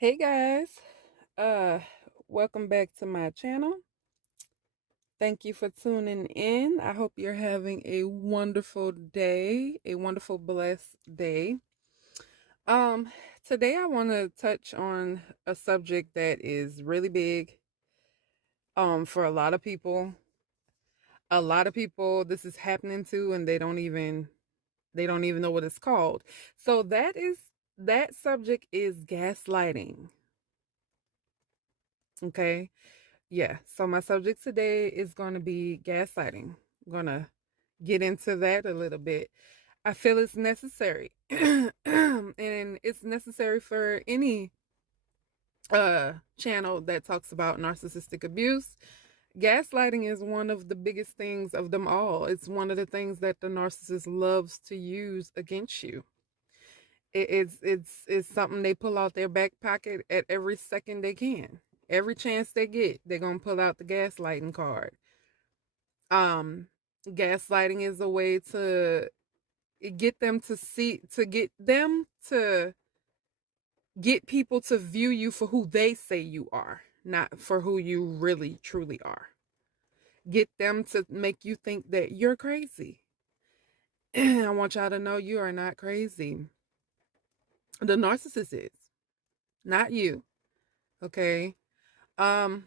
Hey guys, uh, welcome back to my channel. Thank you for tuning in. I hope you're having a wonderful day, a wonderful blessed day. Um, Today I want to touch on a subject that is really big for a lot of people. A lot of people this is happening to and they don't even know what it's called. So that subject is gaslighting. Okay? Yeah, so my subject today is going to be gaslighting. I'm going to get into that a little bit. I feel it's necessary. And it's necessary for any channel that talks about narcissistic abuse. Gaslighting is one of the biggest things of them all. It's one of the things that the narcissist loves to use against you. It's something they pull out their back pocket at every second they can. Every chance they get, they're gonna pull out the gaslighting card. Um, Gaslighting is a way to get them to get people to view you for who they say you are, not for who you really truly are. Get them to make you think that you're crazy. I want y'all to know you are not crazy. The narcissist is, not you. Okay. Um,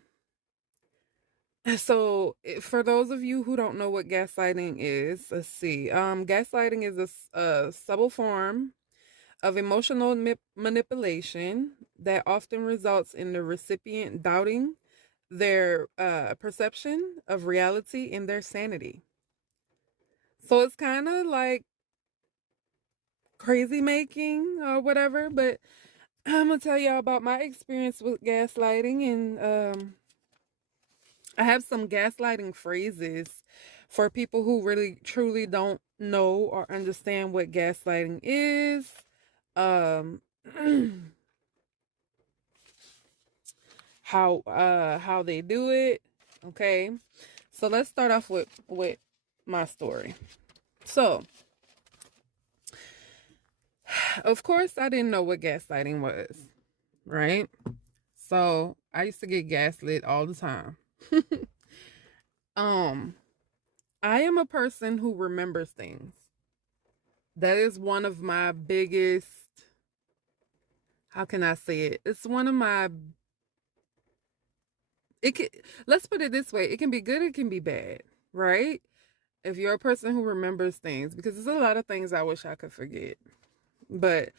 for those of you who don't know what gaslighting is, let's see. Gaslighting is a subtle form of emotional manipulation that often results in the recipient doubting their perception of reality and their sanity. So it's kind of like crazy making or whatever, but I'm gonna tell y'all about my experience with gaslighting, and I have some gaslighting phrases for people who really truly don't know or understand what gaslighting is. Um how they do it. Okay. So let's start off with my story. So, of course I didn't know what gaslighting was, right? So, I used to get gaslit all the time. um I am a person who remembers things. That is one of my biggest, how can I say it? It's one of my, it can, let's put it this way, it can be good, it can be bad, right? If you're a person who remembers things, because there's a lot of things I wish I could forget. But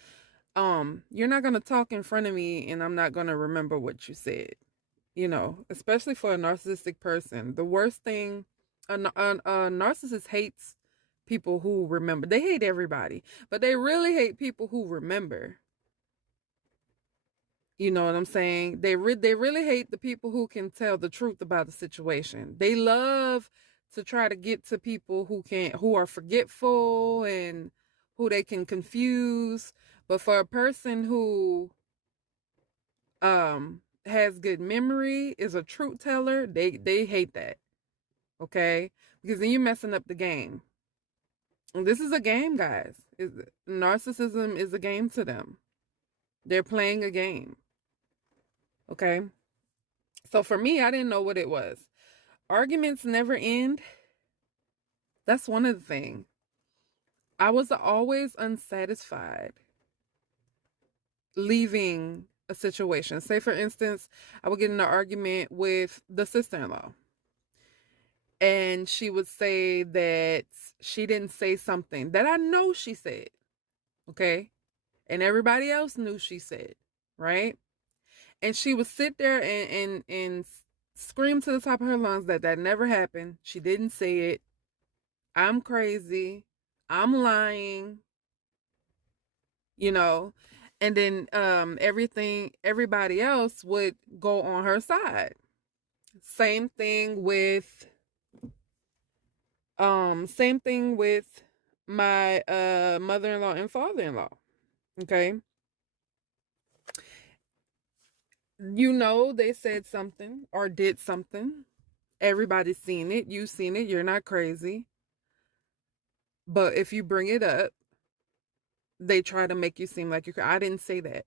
you're not going to talk in front of me and I'm not going to remember what you said. Especially for a narcissistic person. The worst thing, a narcissist hates people who remember. They hate everybody, but they really hate people who remember. You know what I'm saying? They really hate the people who can tell the truth about the situation. They love to try to get to people who are forgetful and who they can confuse. But for a person who has good memory, is a truth teller, they hate that. Okay? Because then you're messing up the game. And this is a game, guys. Narcissism is a game to them. They're playing a game. Okay? So for me, I didn't know what it was. Arguments never end. That's one of the things. I was always unsatisfied leaving a situation. Say, for instance, I would get in an argument with the sister-in-law, and she would say that she didn't say something that I know she said, okay? And everybody else knew she said, right? And she would sit there and scream to the top of her lungs that that never happened. She didn't say it. I'm crazy. I'm lying, you know. And then everybody else would go on her side. Same thing with my mother-in-law and father-in-law. Okay? They said something or did something. Everybody's seen it. You've seen it. You're not crazy. But if you bring it up, they try to make you seem like you're. I didn't say that.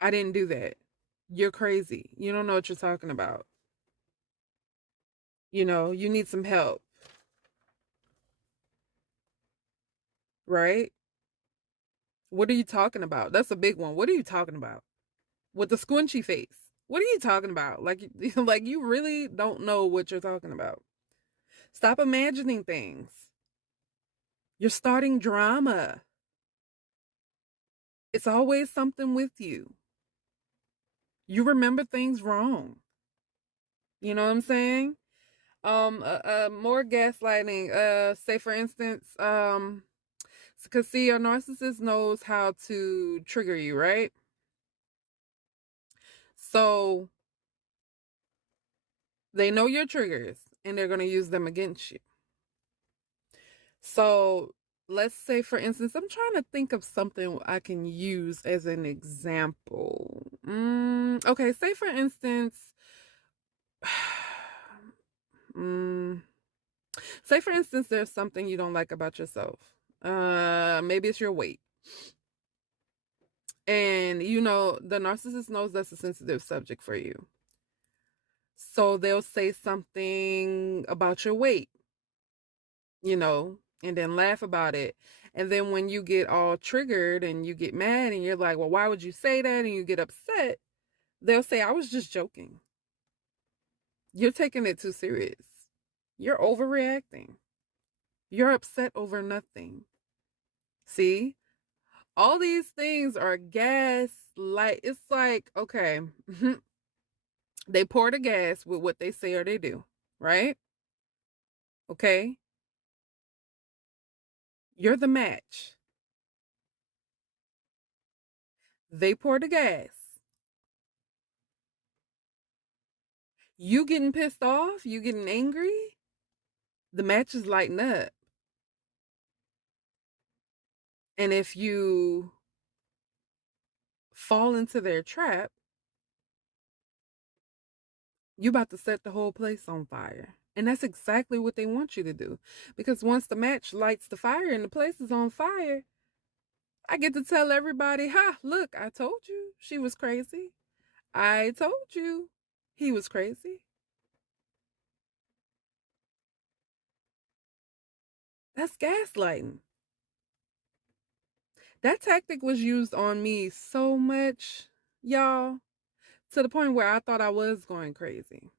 I didn't do that. You're crazy. You don't know what you're talking about. You need some help, right? What are you talking about? That's a big one. What are you talking about? With the squinchy face. What are you talking about? Like, like you really don't know what you're talking about. Stop imagining things. You're starting drama. It's always something with you. You remember things wrong. You know what I'm saying? More gaslighting. Say for instance, because see, a narcissist knows how to trigger you, right? So they know your triggers and they're going to use them against you. So let's say, for instance, I'm trying to think of something I can use as an example. Okay, say for instance, mm, say for instance, there's something you don't like about yourself. Maybe it's your weight. And the narcissist knows that's a sensitive subject for you. So they'll say something about your weight, and then laugh about it. And then when you get all triggered and you get mad and you're like, well, why would you say that? And you get upset, they'll say, I was just joking. You're taking it too serious. You're overreacting. You're upset over nothing. See? All these things are gaslight. It's like, okay, they pour the gas with what they say or they do, right? Okay? You're the match. They pour the gas. You getting pissed off, you getting angry, the match is lighting up. And if you fall into their trap, you about to set the whole place on fire. And that's exactly what they want you to do. Because once the match lights the fire and the place is on fire, I get to tell everybody, ha, look, I told you she was crazy. I told you he was crazy. That's gaslighting. That tactic was used on me so much, y'all, to the point where I thought I was going crazy.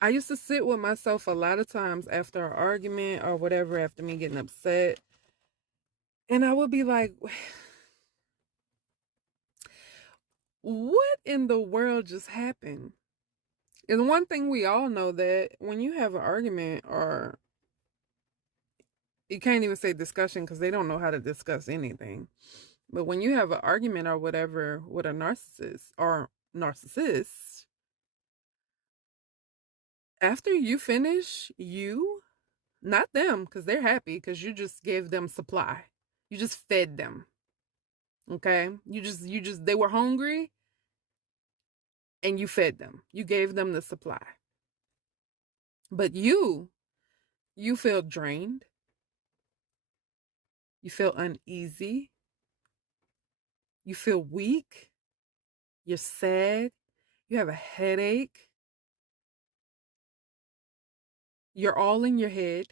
I used to sit with myself a lot of times after an argument or whatever, after me getting upset, and I would be like, what in the world just happened? And one thing we all know, that when you have an argument, or you can't even say discussion because they don't know how to discuss anything. But when you have an argument or whatever with a narcissist or narcissist, after you finish, not them, because they're happy because you just gave them supply. You just fed them. Okay? They were hungry and you fed them. You gave them the supply. But you feel drained. You feel uneasy. You feel weak. You're sad. You have a headache. You're all in your head.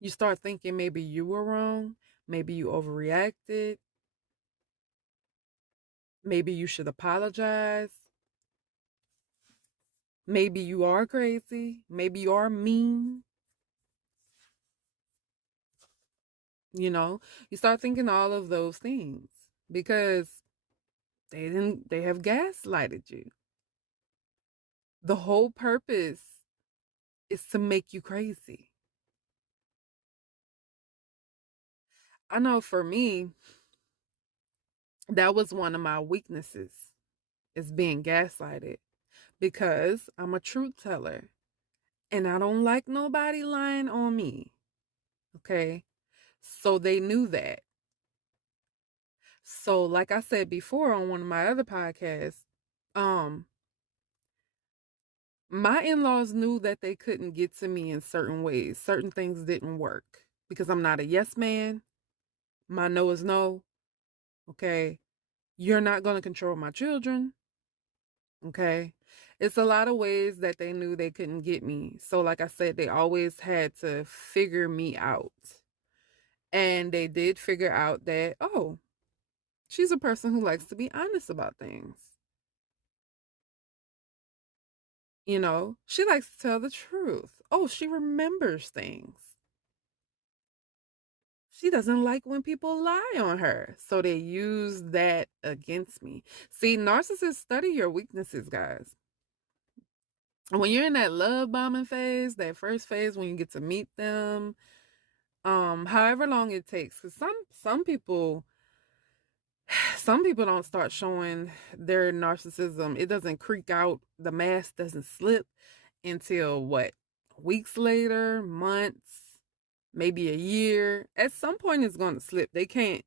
You start thinking maybe you were wrong. Maybe you overreacted. Maybe you should apologize. Maybe you are crazy. Maybe you are mean. You start thinking all of those things because they have gaslighted you. The whole purpose is to make you crazy. I know for me, that was one of my weaknesses, is being gaslighted, because I'm a truth teller and I don't like nobody lying on me. Okay? So they knew that. So like I said before on one of my other podcasts, um My in-laws knew that they couldn't get to me in certain ways. Certain things didn't work because I'm not a yes man. My no is no. Okay. You're not going to control my children. Okay. It's a lot of ways that they knew they couldn't get me. So, like I said, they always had to figure me out. And they did figure out that, oh, she's a person who likes to be honest about things. You know, she likes to tell the truth. Oh, she remembers things. She doesn't like when people lie on her. So they use that against me. See, narcissists study your weaknesses, guys. When you're in that love bombing phase, that first phase when you get to meet them, however long it takes, because some people don't start showing their narcissism. It doesn't creak out, the mask doesn't slip until what? Weeks later, months, maybe a year. At some point it's going to slip.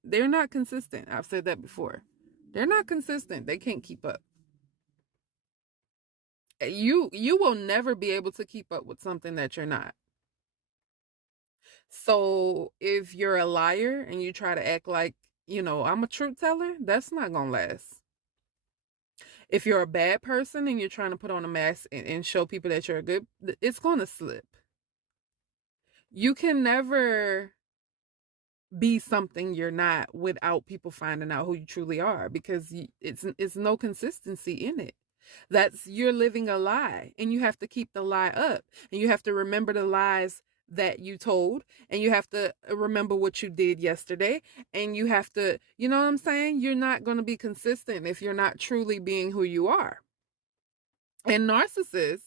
They're not consistent. I've said that before. They're not consistent. They can't keep up. You will never be able to keep up with something that you're not. So if you're a liar and you try to act like, I'm a truth teller, that's not going to last. If you're a bad person and you're trying to put on a mask and show people that you're good, it's going to slip. You can never be something you're not without people finding out who you truly are, because it's no consistency in it. That's, you're living a lie, and you have to keep the lie up, and you have to remember the lies that you told, and you have to remember what you did yesterday, and you have to, you know what I'm saying? You're not going to be consistent if you're not truly being who you are. And narcissists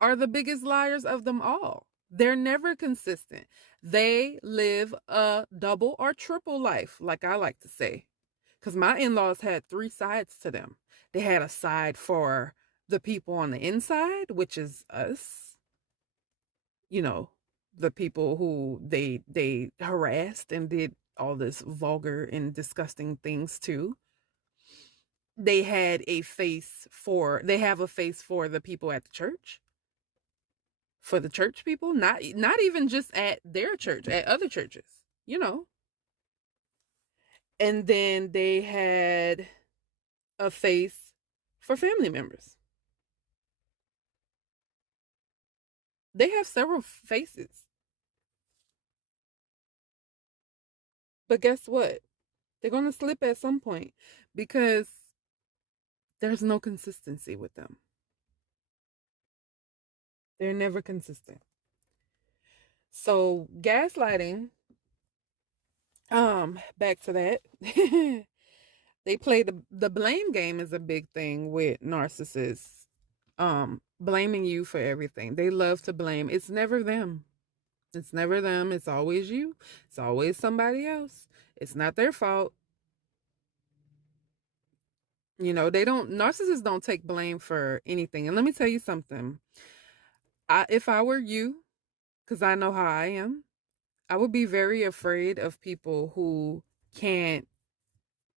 are the biggest liars of them all. They're never consistent. They live a double or triple life, like I like to say. Because my in-laws had 3 sides to them. They had a side for the people on the inside, which is us. You know, the people who they harassed and did all this vulgar and disgusting things to. They have a face for the people at the church, for the church people, not even just at their church, at other churches, you know. And then they had a face for family members. They have several faces. But guess what? They're going to slip at some point because there's no consistency with them. They're never consistent. So, gaslighting, back to that. They play the blame game is a big thing with narcissists. Blaming you for everything. They love to blame. It's never them. It's never them. It's always you. It's always somebody else. It's not their fault. Narcissists don't take blame for anything. And let me tell you something. If I were you, because I know how I am, I would be very afraid of people who can't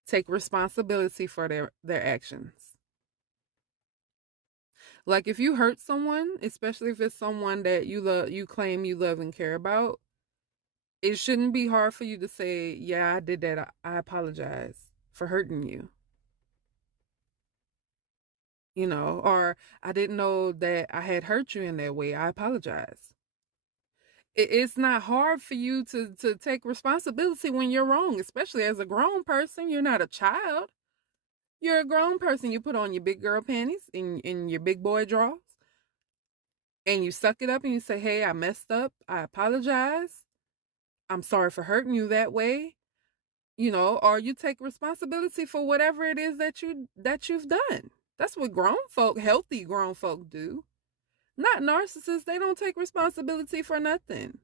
take responsibility for their actions. Like if you hurt someone, especially if it's someone that you claim you love and care about, it shouldn't be hard for you to say, yeah, I did that. I apologize for hurting you. Or I didn't know that I had hurt you in that way. I apologize. It's not hard for you to take responsibility when you're wrong, especially as a grown person. You're not a child. You're a grown person. You put on your big girl panties in your big boy drawers, and you suck it up and you say, hey, I messed up. I apologize. I'm sorry for hurting you that way. Or you take responsibility for whatever it is that you've done. That's what healthy grown folk do. Not narcissists. They don't take responsibility for nothing.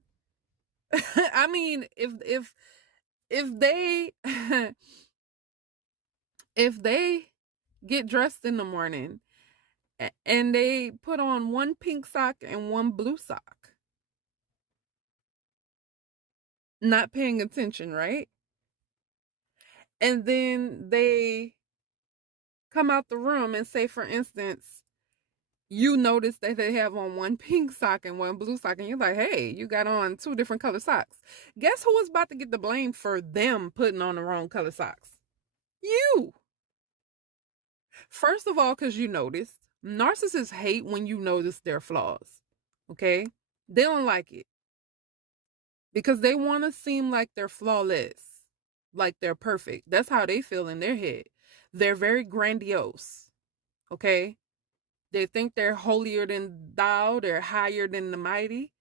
I mean, if they if they get dressed in the morning and they put on one pink sock and one blue sock, not paying attention, right? And then they come out the room and say, for instance, You notice that they have on one pink sock and one blue sock, and you're like, hey, you got on two different color socks. Guess who was about to get the blame for them putting on the wrong color socks? You. First of all, because you noticed. Narcissists hate when you notice their flaws. Okay? They don't like it because they want to seem like they're flawless, like they're perfect. That's how they feel in their head. They're very grandiose. Okay? They think they're holier than thou, they're higher than the mighty.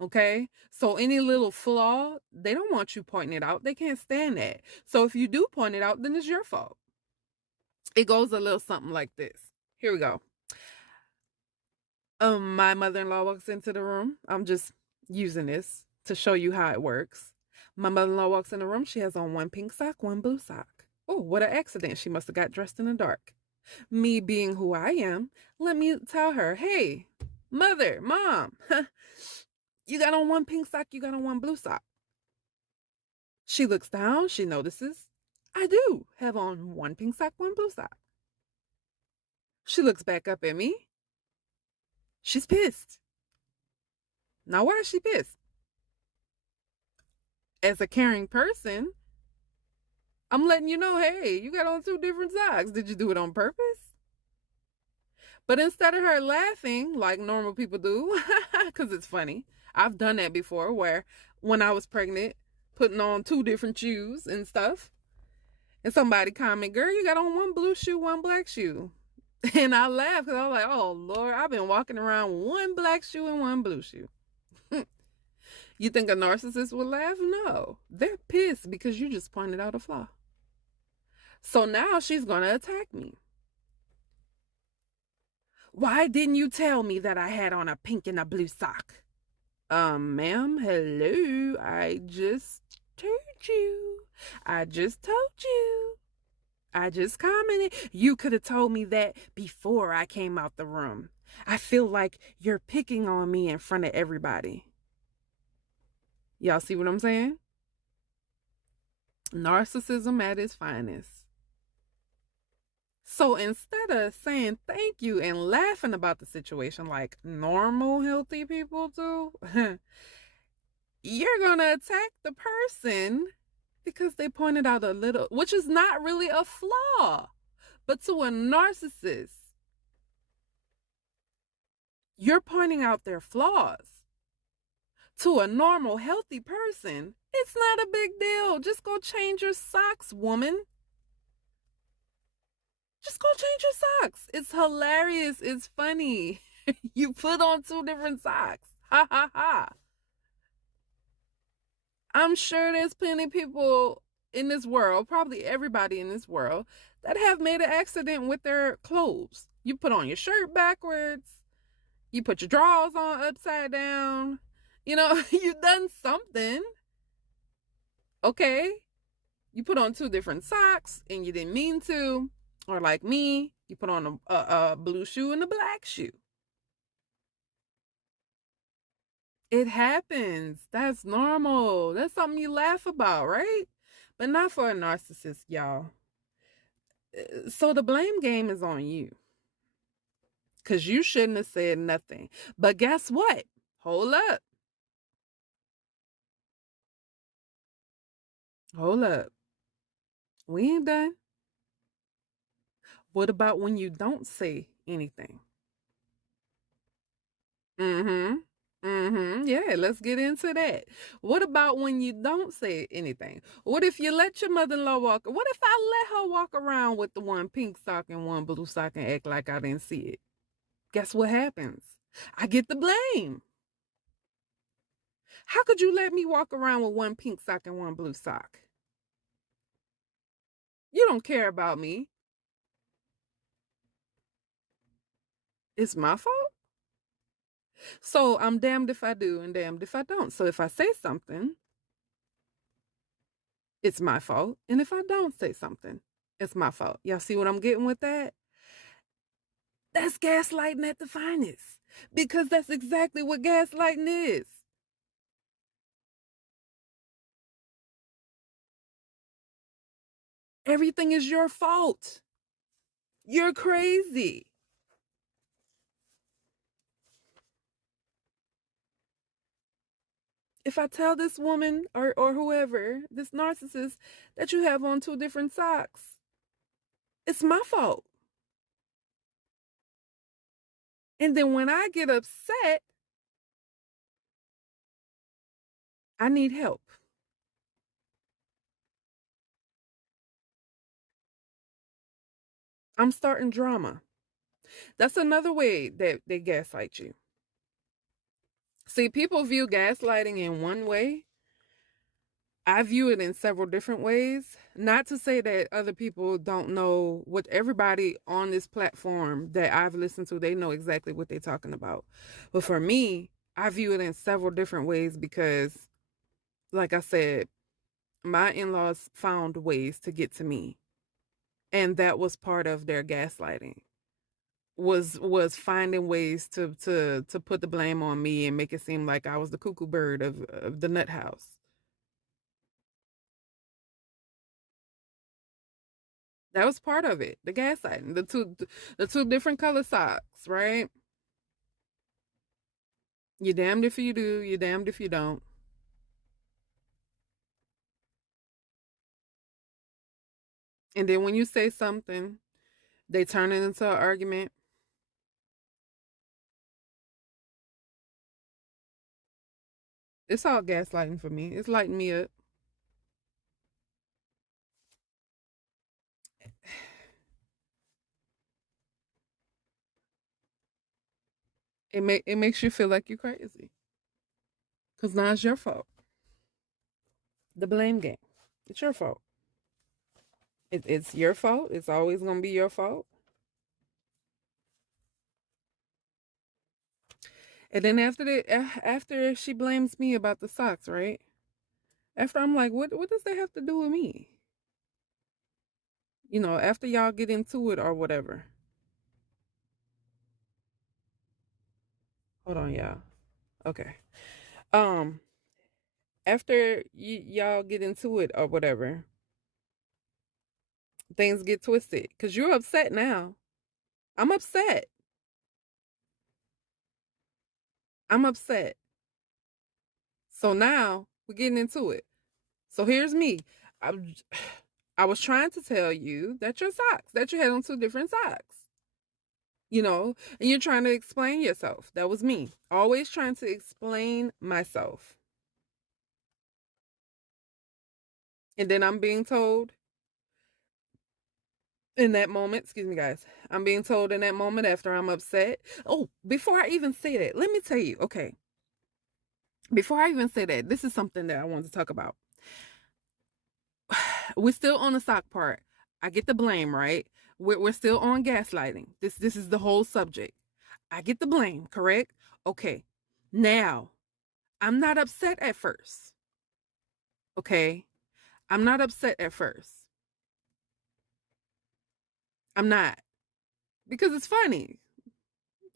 Okay? So any little flaw, they don't want you pointing it out. They can't stand that. So if you do point it out, then it's your fault. It goes a little something like this. Here we go. My mother-in-law walks into the room. I'm just using this to show you how it works. My mother-in-law walks in the room. She has on one pink sock, one blue sock. Oh, what an accident. She must have got dressed in the dark. Me being who I am, let me tell her, hey, mother, mom, you got on one pink sock, you got on one blue sock. She looks down, she notices, I do have on one pink sock, one blue sock. She looks back up at me. She's pissed. Now, why is she pissed? As a caring person, I'm letting you know, hey, you got on two different socks. Did you do it on purpose? But instead of her laughing like normal people do, because it's funny, I've done that before where when I was pregnant, putting on two different shoes and stuff, and somebody comment, girl, you got on one blue shoe, one black shoe. And I laughed because I was like, oh, Lord, I've been walking around one black shoe and one blue shoe. You think a narcissist would laugh? No. They're pissed because you just pointed out a flaw. So now she's going to attack me. Why didn't you tell me that I had on a pink and a blue sock? Ma'am, hello. I just told you. I just told you. I just commented. You could have told me that before I came out the room. I feel like you're picking on me in front of everybody. Y'all see what I'm saying? Narcissism at its finest. So instead of saying thank you and laughing about the situation like normal, healthy people do, you're going to attack the person because they pointed out a little, which is not really a flaw, but to a narcissist, you're pointing out their flaws. To a normal, healthy person, it's not a big deal. Just go change your socks, woman. Just go change your socks. It's hilarious. It's funny. You put on two different socks. Ha ha ha. I'm sure there's plenty of people in this world, probably everybody in this world, that have made an accident with their clothes. You put on your shirt backwards. You put your drawers on upside down. You know, you've done something. Okay? You put on two different socks and you didn't mean to. Or like me, you put on a blue shoe and a black shoe. It happens. That's normal. That's something you laugh about, right? But not for a narcissist, y'all. So the blame game is on you. Because you shouldn't have said nothing. But guess what? Hold up. Hold up. We ain't done. What about when you don't say anything? Yeah, let's get into that. What about when you don't say anything? What if you let your mother-in-law walk? What if I let her walk around with the one pink sock and one blue sock and act like I didn't see it? Guess what happens? I get the blame. How could you let me walk around with one pink sock and one blue sock? You don't care about me. It's my fault. So I'm damned if I do and damned if I don't. So if I say something, it's my fault. And if I don't say something, it's my fault. Y'all see what I'm getting with that? That's gaslighting at the finest. Because that's exactly what gaslighting is. Everything is your fault. You're crazy. If I tell this woman or whoever, this narcissist, that you have on two different socks, it's my fault. And then when I get upset, I need help. I'm starting drama. That's another way that they gaslight you. See, people view gaslighting in one way. I view it in several different ways. Not to say that other people don't know what everybody on this platform that I've listened to, they know exactly what they're talking about. But for me, I view it in several different ways because, like I said, my in laws found ways to get to me. And that was part of their gaslighting. Was finding ways to put the blame on me and make it seem like I was the cuckoo bird of the nut house. That was part of it. The gaslighting, the two different color socks, right? You're damned if you do, you're damned if you don't. And then when you say something, they turn it into an argument. It's all gaslighting for me. It's lighting me up. It makes you feel like you're crazy. Cause now it's your fault. The blame game. It's your fault. It's your fault. It's always gonna be your fault. And then after she blames me about the socks, right? After I'm like, what does that have to do with me? After y'all get into it or whatever. Hold on, y'all. Okay. Um, after y'all get into it or whatever, things get twisted because you're upset now. I'm upset. I'm upset. So now we're getting into it. So here's me. I, I was trying to tell you that your socks, that you had on two different socks. And you're trying to explain yourself. That was me. Always trying to explain myself. And then I'm being told in that moment, excuse me, guys, I'm being told in that moment after I'm upset. Oh, before I even say that, let me tell you, okay, before I even say that, this is something that I wanted to talk about. We're still on the sock part. I get the blame, right? We're still on gaslighting. This is the whole subject. I get the blame, correct? Okay. Now, I'm not upset at first. Okay? I'm not upset at first. I'm not. Because it's funny.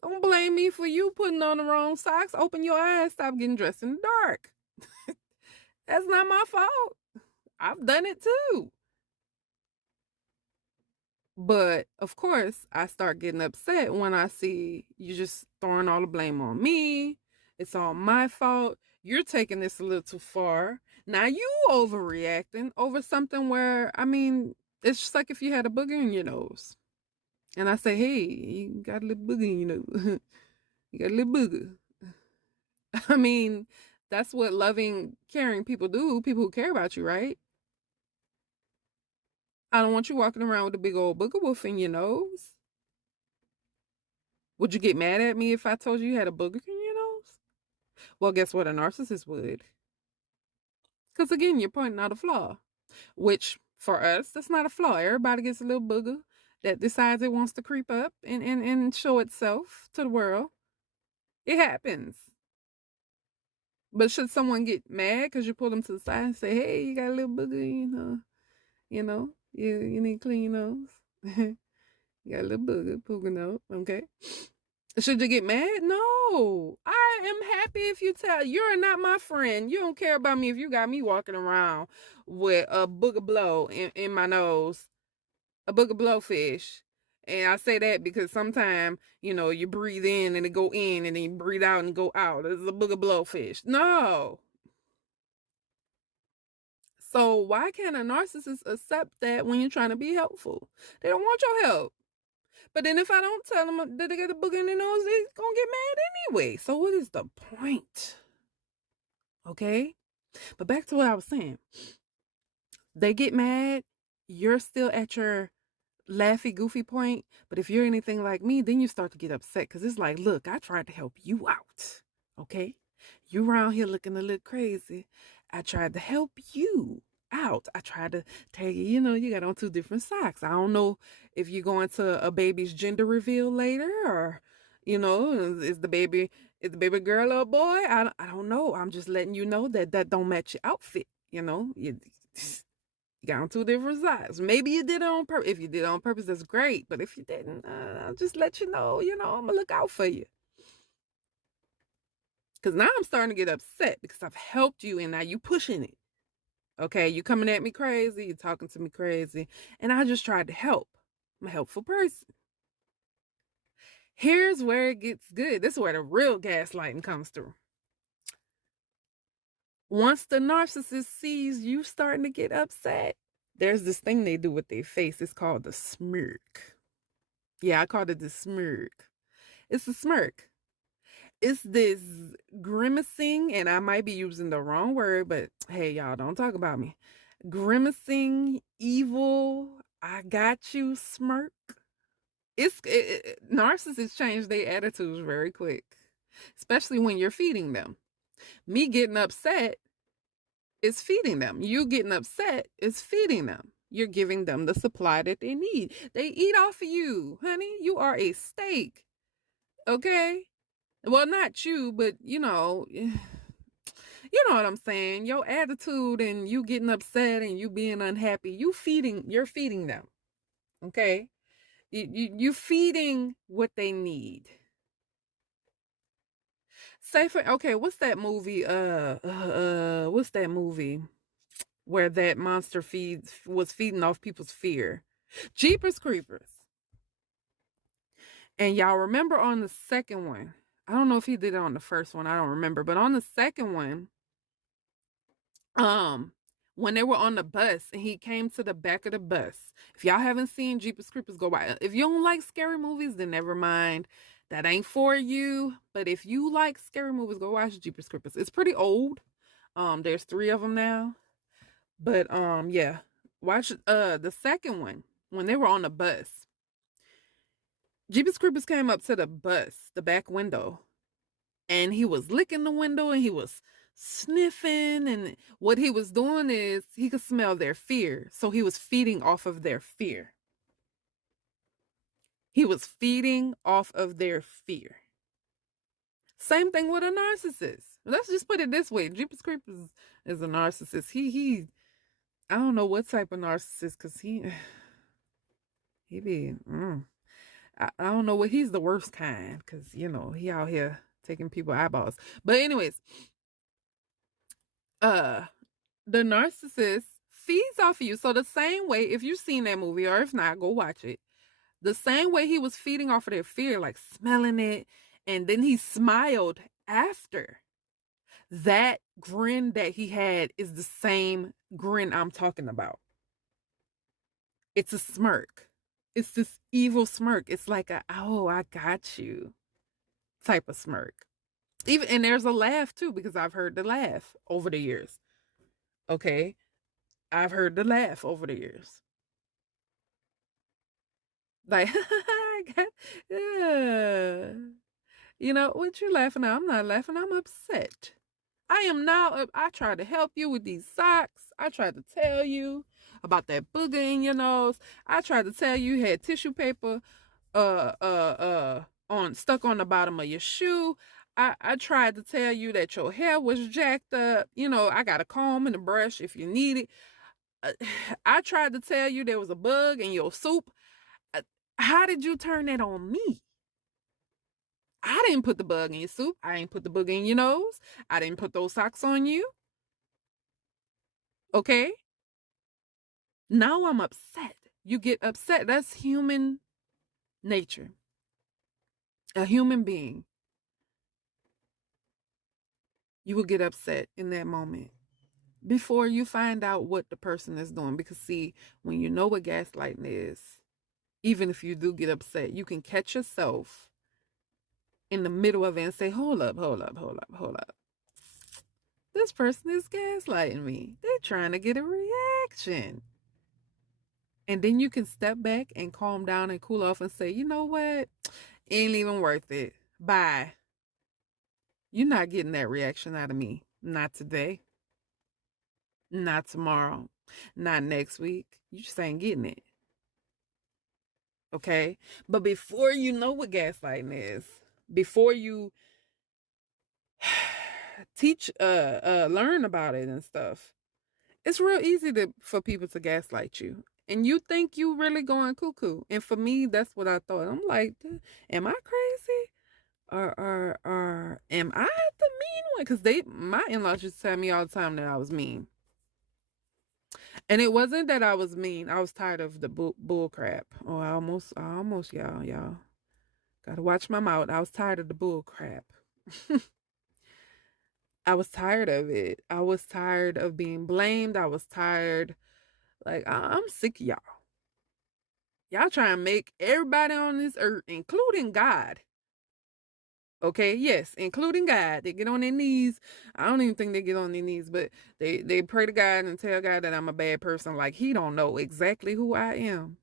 Don't blame me for you putting on the wrong socks. Open your eyes. Stop getting dressed in the dark. That's not my fault. I've done it too. But of course, I start getting upset when I see you just throwing all the blame on me. It's all my fault. You're taking this a little too far. Now you overreacting over something where, I mean, it's just like if you had a booger in your nose. And I say, hey, you got a little booger in your nose. You got a little booger. I mean, that's what loving, caring people do. People who care about you, right? I don't want you walking around with a big old booger wolf in your nose. Would you get mad at me if I told you you had a booger in your nose? Well, guess what? A narcissist would. Because again, you're pointing out a flaw, which for us, that's not a flaw. Everybody gets a little booger that decides it wants to creep up and show itself to the world. It happens. But should someone get mad because you pull them to the side and say, hey, you got a little booger, you need to clean your nose. You got a little booger poking out, okay? Should you get mad? No. I am happy if you tell you're not my friend. You don't care about me if you got me walking around with a booger blow in my nose, a booger blowfish. And I say that because sometimes, you breathe in and it go in and then you breathe out and go out. It's a booger blowfish. No. So why can't a narcissist accept that when you're trying to be helpful? They don't want your help. But then if I don't tell them that they got a booger in their nose, they're going to get mad anyway. So what is the point? Okay? But back to what I was saying. They get mad. You're still at your laughy, goofy point. But if you're anything like me, then you start to get upset because it's like, look, I tried to help you out. Okay? You around here looking a little crazy. I tried to help you out. I tried to tell you, you got on 2 different socks. I don't know if you're going to a baby's gender reveal later or, is the baby girl or boy? I don't know. I'm just letting you know that don't match your outfit. You got on 2 different sides. Maybe you did it on purpose. If you did it on purpose, that's great. But if you didn't, I'll just let you know, I'm going to look out for you. Because now I'm starting to get upset because I've helped you and now you pushing it. Okay, you coming at me crazy, you talking to me crazy, and I just tried to help. I'm a helpful person. Here's where it gets good. This is where the real gaslighting comes through. Once the narcissist sees you starting to get upset, there's this thing they do with their face. It's called the smirk. Yeah, I called it the smirk. It's a smirk. It's this grimacing, and I might be using the wrong word, but hey, y'all, don't talk about me. Grimacing, evil, I got you smirk. Narcissists change their attitudes very quick, especially when you're feeding them. Me getting upset is feeding them. You getting upset is feeding them. You're giving them the supply that they need. They eat off of you, honey. You are a steak. Okay? Well, not you, but you know what I'm saying. Your attitude and you getting upset and you being unhappy, you're feeding them. Okay? You feeding what they need. Say for okay, what's that movie? What's that movie where that monster was feeding off people's fear? Jeepers Creepers. And y'all remember on the second one? I don't know if he did it on the first one. I don't remember, but on the second one, when they were on the bus and he came to the back of the bus. If y'all haven't seen Jeepers Creepers, go by. If you don't like scary movies, then never mind. That ain't for you. But if you like scary movies, go watch Jeepers Creepers. It's pretty old. There's 3 of them now. But yeah. Watch the second one when they were on the bus. Jeepers Creepers came up to the bus, the back window, and he was licking the window and he was sniffing, and what he was doing is he could smell their fear, so he was feeding off of their fear. He was feeding off of their fear. Same thing with a narcissist. Let's just put it this way: Jeepers Creepers is a narcissist. He I don't know what type of narcissist, because he be I don't know what, he's the worst kind, because he out here taking people eyeballs. But anyways, the narcissist feeds off of you. So the same way, if you've seen that movie, or if not, go watch it. The same way he was feeding off of their fear, like smelling it, and then he smiled after. That grin that he had is the same grin I'm talking about. It's a smirk. It's this evil smirk. It's like oh, I got you type of smirk. And there's a laugh too, because I've heard the laugh over the years. Okay? I've heard the laugh over the years. Like, I got, what you laughing at? I'm not laughing. I'm upset. I am now. I tried to help you with these socks. I tried to tell you about that booger in your nose. I tried to tell you had tissue paper, on stuck on the bottom of your shoe. I tried to tell you that your hair was jacked up. I got a comb and a brush if you need it. I tried to tell you there was a bug in your soup. How did you turn that on me? I didn't put the bug in your soup. I ain't put the bug in your nose. I didn't put those socks on you. Okay? Now I'm upset. You get upset. That's human nature. A human being. You will get upset in that moment. before you find out what the person is doing. Because, see, when you know what gaslighting is, even if you do get upset, you can catch yourself in the middle of it and say, hold up, hold up, hold up, hold up. This person is gaslighting me. They're trying to get a reaction. And then you can step back and calm down and cool off and say, you know what? Ain't even worth it. Bye. You're not getting that reaction out of me. Not today. Not tomorrow. Not next week. You just ain't getting it. Okay? But before you know what gaslighting is, before you learn about it and stuff, it's real easy for people to gaslight you. And you think you really going cuckoo. And for me, that's what I thought. I'm like, am I crazy? Or am I the mean one? Because my in-laws used to tell me all the time that I was mean. And it wasn't that I was mean. I was tired of the bull crap. Oh, I almost, y'all. Gotta watch my mouth. I was tired of the bull crap. I was tired of it. I was tired of being blamed. I was tired. Like, I'm sick of y'all. Y'all try and make everybody on this earth, including God. Okay, yes, including God. They get on their knees. I don't even think they get on their knees, but they pray to God and tell God that I'm a bad person. Like, he don't know exactly who I am.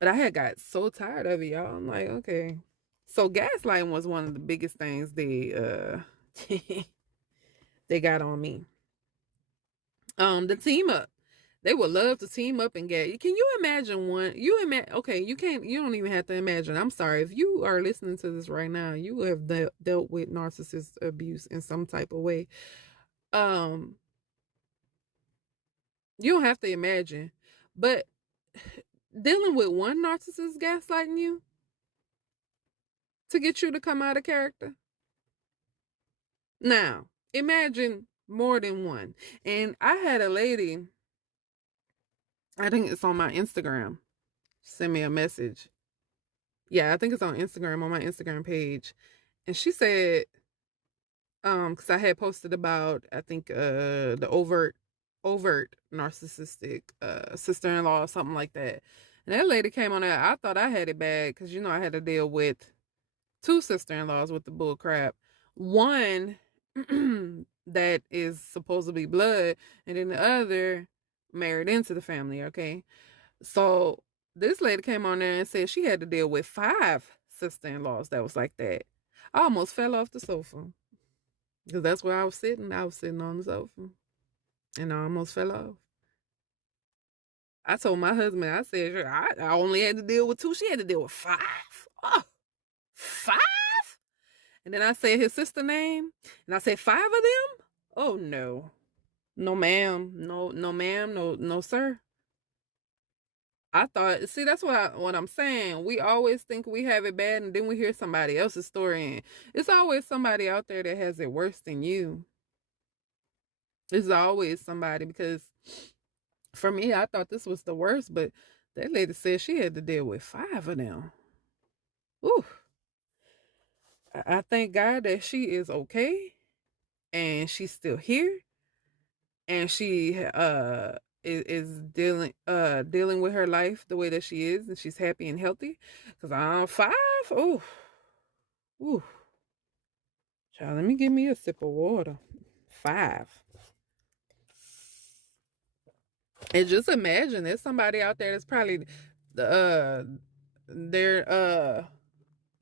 But I had got so tired of it, y'all. I'm like, okay. So gaslighting was one of the biggest things they they got on me. The team up. They would love to team up and get. Can you imagine one? Okay, you can't. You don't even have to imagine. I'm sorry if you are listening to this right now. You have dealt with narcissist abuse in some type of way. You don't have to imagine, but dealing with one narcissist gaslighting you to get you to come out of character. Now, imagine more than one. And I had a lady. I think it's on my Instagram. Send me a message. Yeah, I think it's on Instagram, on my Instagram page. And she said, because I had posted about, I think, the overt narcissistic sister-in-law or something like that. And that lady came on there. I thought I had it bad because, you know, I had to deal with two sister-in-laws with the bull crap. One that is supposed to be blood, and then the other married into the family, okay? So this lady came on there and said she had to deal with 5 sister-in-laws that was like that. I almost fell off the sofa because that's where I was sitting. I was sitting on the sofa and I almost fell off. I told my husband, I said, I only had to deal with 2. She had to deal with 5. Oh, 5? And then I said his sister name and I said 5 of them? Oh, no. No, ma'am. No, ma'am. No, sir. I thought, see, that's what I'm saying. We always think we have it bad, and then we hear somebody else's story, and it's always somebody out there that has it worse than you. It's always somebody, because for me, I thought this was the worst, but that lady said she had to deal with 5 of them. Ooh. I thank God that she is okay, and she's still here, and she is dealing with her life the way that she is, and she's happy and healthy. Because I'm 5, oh, ooh, child, let me give me a sip of water. 5. And just imagine there's somebody out there that's probably they're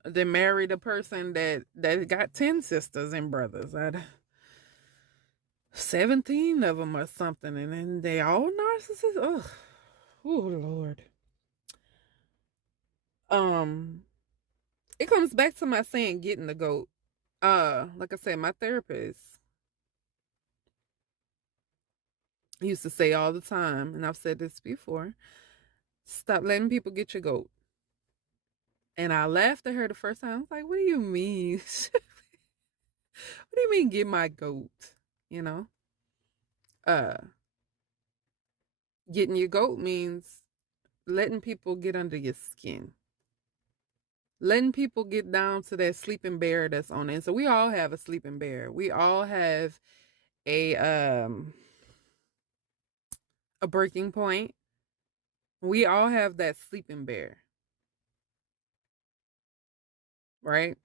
they married a person that got 10 sisters and brothers. 17 of them or something, and then they all narcissists. Oh, Lord. It comes back to my saying getting the goat. Like I said, my therapist used to say all the time, and I've said this before, stop letting people get your goat. And I laughed at her the first time. I was like, what do you mean? What do you mean get my goat? You know? Getting your goat means letting people get under your skin. Letting people get down to that sleeping bear that's on it. So we all have a sleeping bear. We all have a a breaking point. We all have that sleeping bear, right?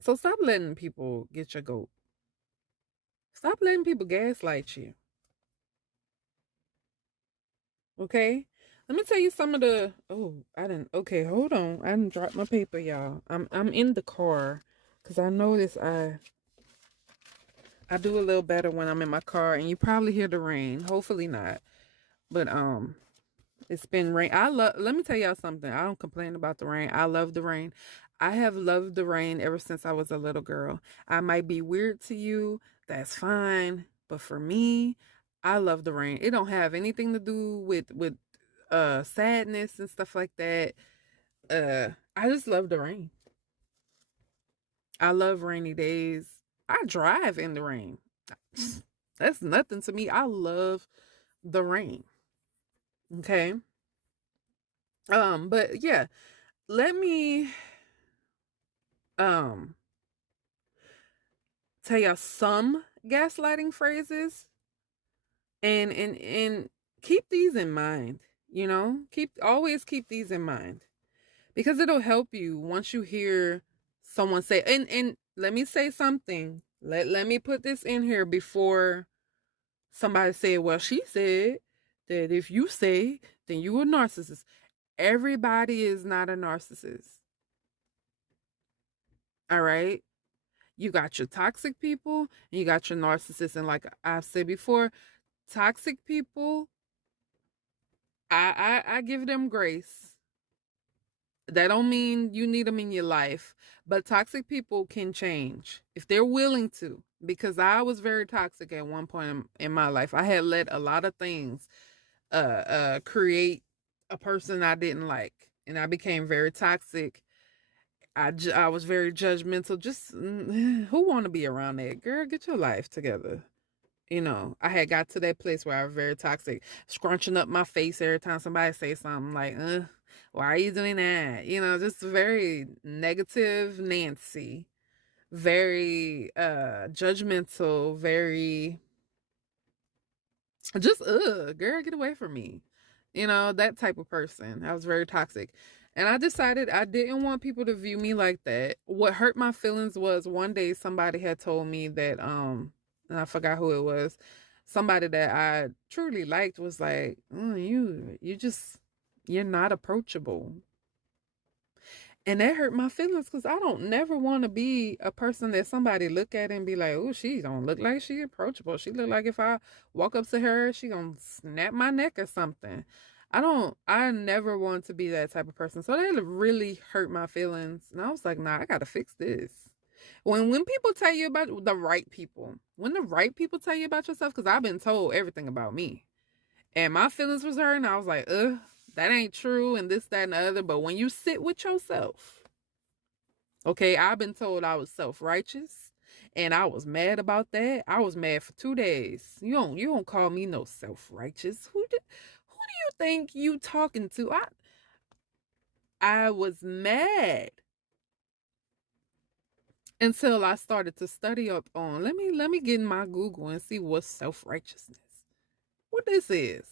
So stop letting people get your goat. Stop letting people gaslight you. Okay? Let me tell you some of the I didn't okay, hold on. I didn't drop my paper, y'all. I'm in the car because I notice I do a little better when I'm in my car, and you probably hear the rain. Hopefully not. But it's been rain. Let me tell y'all something. I don't complain about the rain. I love the rain. I have loved the rain ever since I was a little girl. I might be weird to you. That's fine. But for me, I love the rain. It don't have anything to do with sadness and stuff like that. I just love the rain. I love rainy days. I drive in the rain. That's nothing to me. I love the rain. Okay. But yeah, let me um tell y'all some gaslighting phrases, and keep these in mind. Keep always keep these in mind, because it'll help you once you hear someone say, and let me say something. Let me put this in here before somebody say, well, she said that if you say, then you a narcissist. Everybody is not a narcissist. All right. You got your toxic people and you got your narcissists. And like I've said before, toxic people, I give them grace. That don't mean you need them in your life, but toxic people can change if they're willing to. Because I was very toxic at one point in my life. I had let a lot of things create a person I didn't like, and I became very toxic. I was very judgmental. Just who want to be around that? Girl, get your life together. I had got to that place where I was very toxic, scrunching up my face every time somebody say something like, why are you doing that? Just very negative Nancy, very judgmental, very just girl, get away from me. That type of person. I was very toxic. And I decided I didn't want people to view me like that. What hurt my feelings was one day somebody had told me that and I forgot who it was. Somebody that I truly liked was like, you're not approachable. And that hurt my feelings because I don't never want to be a person that somebody look at and be like, oh, she don't look like she approachable. She look like if I walk up to her, she gonna snap my neck or something. I never want to be that type of person. So that really hurt my feelings. And I was like, nah, I gotta fix this. When people tell you about the right people, when the right people tell you about yourself, because I've been told everything about me. And my feelings was hurt, and I was like, that ain't true, and this, that, and the other. But when you sit with yourself, okay, I've been told I was self-righteous, and I was mad about that. I was mad for 2 days. You don't call me no self-righteous. Who do you think you talking to? I was mad until I started to study up on. Let me get in my Google and see what's self-righteousness. What this is.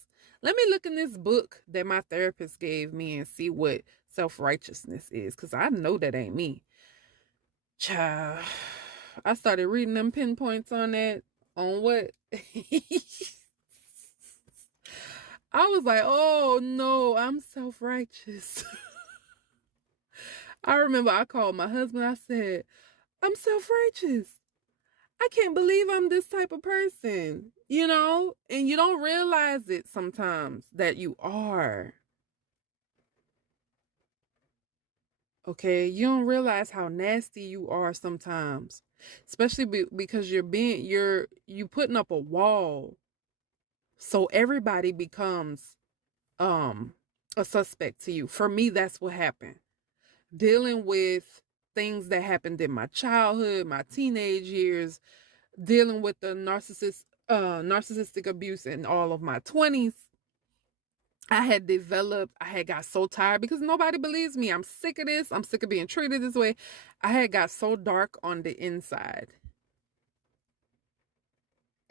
Let me look in this book that my therapist gave me and see what self-righteousness is, because I know that ain't me. Child, I started reading them pinpoints on that. On what? I was like, oh no, I'm self-righteous. I remember I called my husband. I said, I'm self-righteous. I can't believe I'm this type of person, and you don't realize it sometimes that you are. Okay, you don't realize how nasty you are sometimes, especially because you putting up a wall, so everybody becomes um a suspect to you. For me, that's what happened. Dealing with things that happened in my childhood, my teenage years, dealing with the narcissistic abuse in all of my 20s. I had got so tired because nobody believes me. I'm sick of this. I'm sick of being treated this way. I had got so dark on the inside.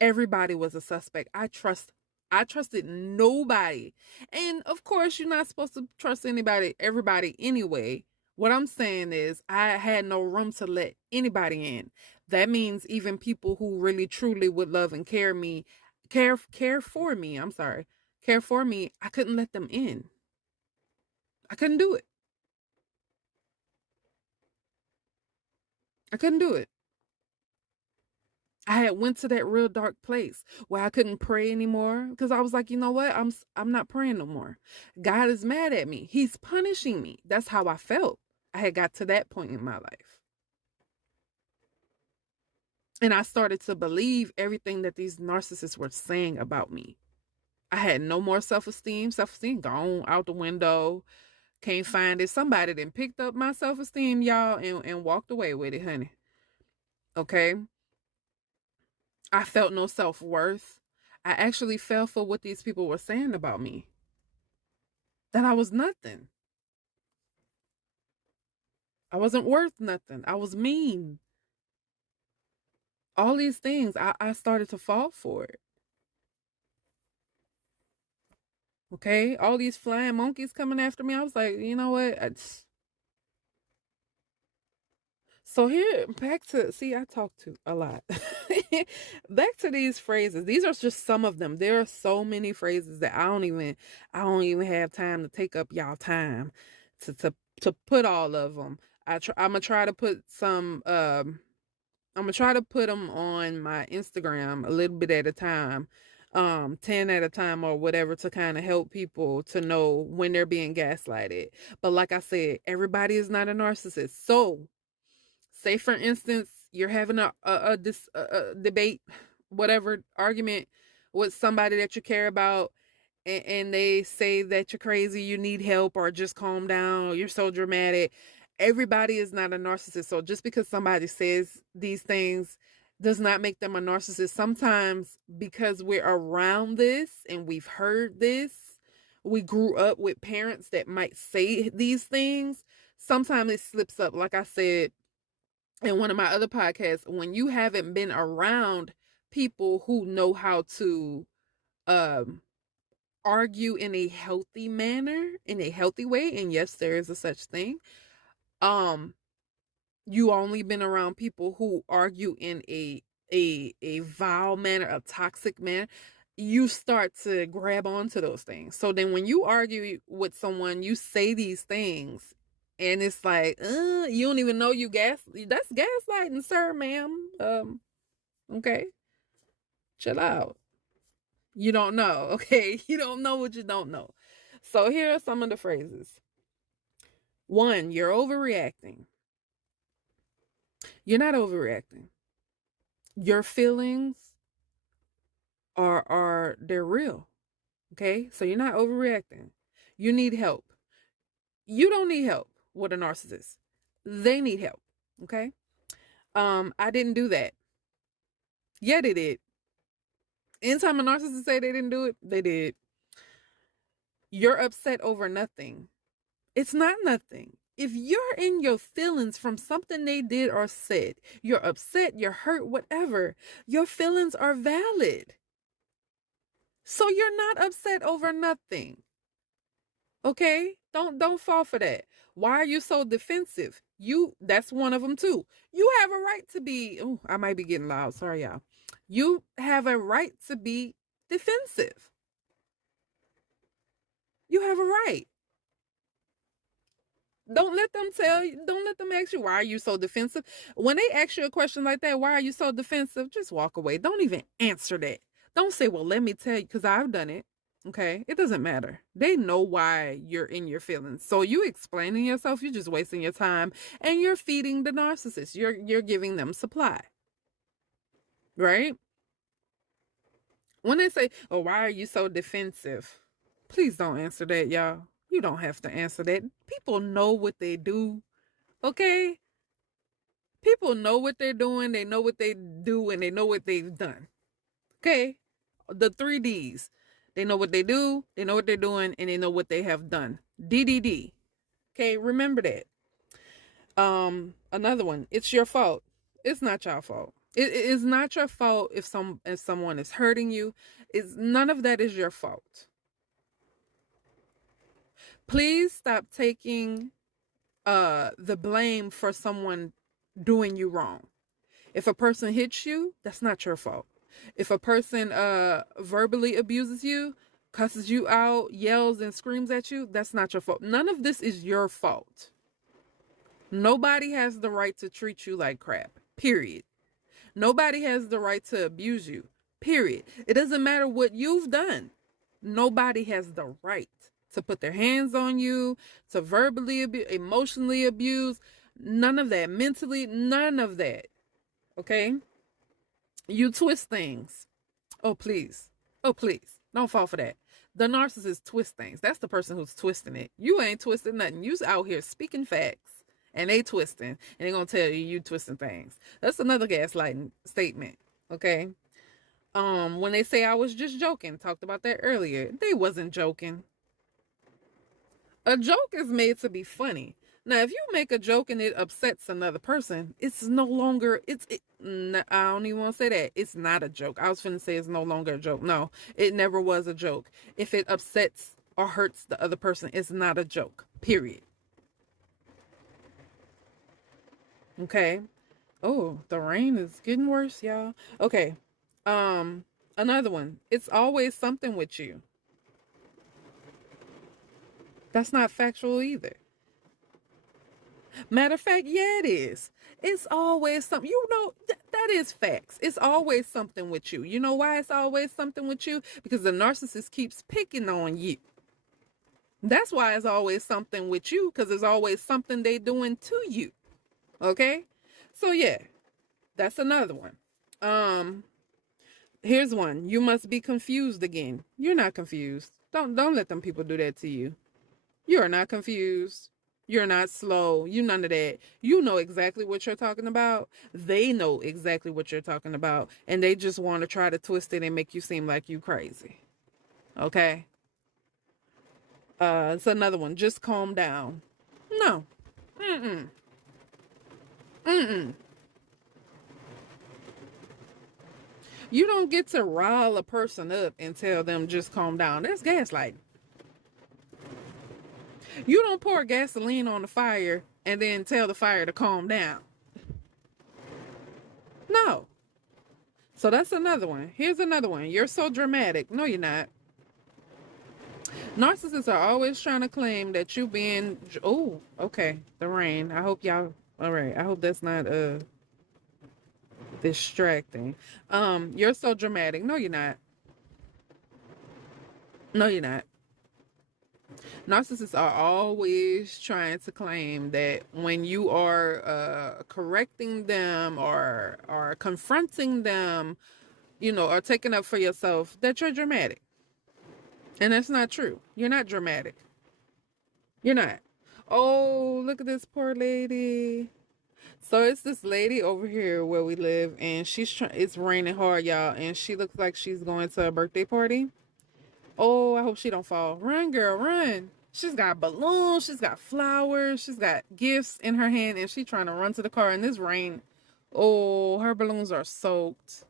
Everybody was a suspect. I trusted nobody. And of course, you're not supposed to trust everybody anyway. What I'm saying is I had no room to let anybody in. That means even people who really truly would love and care for me, I'm sorry. Care for me, I couldn't let them in. I couldn't do it. I couldn't do it. I had went to that real dark place where I couldn't pray anymore because I was like, you know what? I'm not praying no more. God is mad at me. He's punishing me. That's how I felt. I had got to that point in my life. And I started to believe everything that these narcissists were saying about me. I had no more self-esteem. Self-esteem gone out the window. Can't find it. Somebody then picked up my self-esteem, y'all, and walked away with it, honey. Okay? I felt no self-worth. I actually fell for what these people were saying about me. That I was nothing. I wasn't worth nothing. I was mean. All these things, I started to fall for it. Okay? All these flying monkeys coming after me. I was like, you know what? So here, back to, see, I talk to a lot. Back to these phrases. These are just some of them. There are so many phrases that I don't even have time to take up y'all time to put all of them. I'm gonna try to put some. I'm gonna try to put them on my Instagram a little bit at a time, 10 at a time or whatever, to kind of help people to know when they're being gaslighted. But like I said, everybody is not a narcissist. So say for instance you're having a debate, whatever, argument with somebody that you care about, and they say that you're crazy, you need help, or just calm down, or you're so dramatic. Everybody is not a narcissist. So just because somebody says these things does not make them a narcissist. Sometimes because we're around this and we've heard this, we grew up with parents that might say these things, sometimes it slips up. Like I said in one of my other podcasts, when you haven't been around people who know how to um argue in a healthy manner, in a healthy way, and yes, there is a such thing, um you only been around people who argue in a vile manner, a toxic manner, you start to grab onto those things. So then when you argue with someone, you say these things, and it's like, you don't even know that's gaslighting, sir, ma'am. Okay, chill out. You don't know, okay? You don't know what you don't know. So here are some of the phrases. One, you're overreacting. You're not overreacting. Your feelings are they're real. Okay? So you're not overreacting. You need help. You don't need help with a narcissist. They need help. Okay? I didn't do that. Yeah, they did. Anytime a narcissist say they didn't do it, they did. You're upset over nothing. It's not nothing. If you're in your feelings from something they did or said, you're upset, you're hurt, whatever, your feelings are valid. So you're not upset over nothing. Okay? Don't fall for that. Why are you so defensive? That's one of them too. You have a right to be, oh, I might be getting loud. Sorry, y'all. You have a right to be defensive. You have a right. Don't let them ask you, why are you so defensive? When they ask you a question like that, why are you so defensive? Just walk away. Don't even answer that. Don't say, well, let me tell you, because I've done it. Okay, it doesn't matter. They know why you're in your feelings. So you explaining yourself, you're just wasting your time, and you're feeding the narcissist. You're giving them supply. Right? When they say, oh, why are you so defensive? Please don't answer that, y'all. You don't have to answer that. People know what they do. Okay? People know what they're doing, they know what they do, and they know what they've done. Okay? The 3 Ds. They know what they do, they know what they're doing, and they know what they have done. DDD. Okay, remember that. Another one. It's your fault. It's not your fault. It is not your fault if someone is hurting you. It's none of that is your fault. Please stop taking the blame for someone doing you wrong. If a person hits you, that's not your fault. If a person verbally abuses you, cusses you out, yells and screams at you, that's not your fault. None of this is your fault. Nobody has the right to treat you like crap. Period. Nobody has the right to abuse you. Period. It doesn't matter what you've done. Nobody has the right to put their hands on you, to verbally abuse, emotionally abuse, none of that. Mentally, none of that. Okay? You twist things. Oh, please. Oh, please. Don't fall for that. The narcissist twist things. That's the person who's twisting it. You ain't twisting nothing. You's out here speaking facts. And they twisting. And they gonna tell you twisting things. That's another gaslighting statement. Okay? When they say I was just joking, talked about that earlier. They wasn't joking. A joke is made to be funny. Now, if you make a joke and it upsets another person, it's no longer, I don't even want to say that. It's not a joke. I was finna say it's no longer a joke. No, it never was a joke. If it upsets or hurts the other person, it's not a joke. Period. Okay. Oh, the rain is getting worse, y'all. Okay. Another one. It's always something with you. That's not factual either. Matter of fact, yeah, it is. It's always something. That is facts. It's always something with you. You know why it's always something with you? Because the narcissist keeps picking on you. That's why it's always something with you, because there's always something they doing to you. Okay? So yeah, that's another one. Here's one. You must be confused again. You're not confused. Don't let them people do that to you. You are not confused. You're not slow. You none of that. You know exactly what you're talking about. They know exactly what you're talking about. And they just want to try to twist it and make you seem like you crazy. Okay? It's another one. Just calm down. No. Mm-mm. Mm-mm. You don't get to rile a person up and tell them just calm down. That's gaslighting. You don't pour gasoline on the fire and then tell the fire to calm down. No. So that's another one. Here's another one. You're so dramatic. No, you're not. Narcissists are always trying to claim that you being... Oh, okay. The rain. I hope y'all... All right. I hope that's not distracting. You're so dramatic. No, you're not. No, you're not. Narcissists are always trying to claim that when you are correcting them or confronting them, or taking up for yourself, that you're dramatic. And that's not true. You're not dramatic. You're not. Oh, look at this poor lady. So it's this lady over here where we live, and it's raining hard, y'all, and she looks like she's going to a birthday party. Oh, I hope she don't fall. Run, girl, run. She's got balloons, she's got flowers, she's got gifts in her hand, and she's trying to run to the car in this rain. Oh, her balloons are soaked.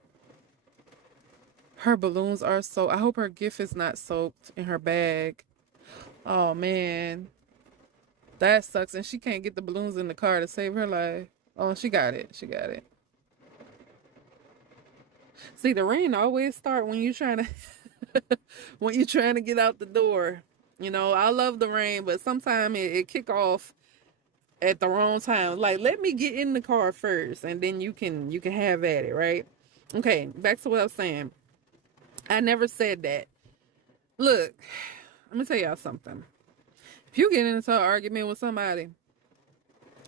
Her balloons are soaked. I hope her gift is not soaked in her bag. Oh, man. That sucks, and she can't get the balloons in the car to save her life. Oh, she got it. She got it. See, the rain always start when you're trying to... when you're trying to get out the door. I love the rain, but sometimes it kick off at the wrong time. Like, let me get in the car first, and then you can have at it, right? Okay, back to what I was saying. I never said that. Look, let me tell y'all something. If you get into an argument with somebody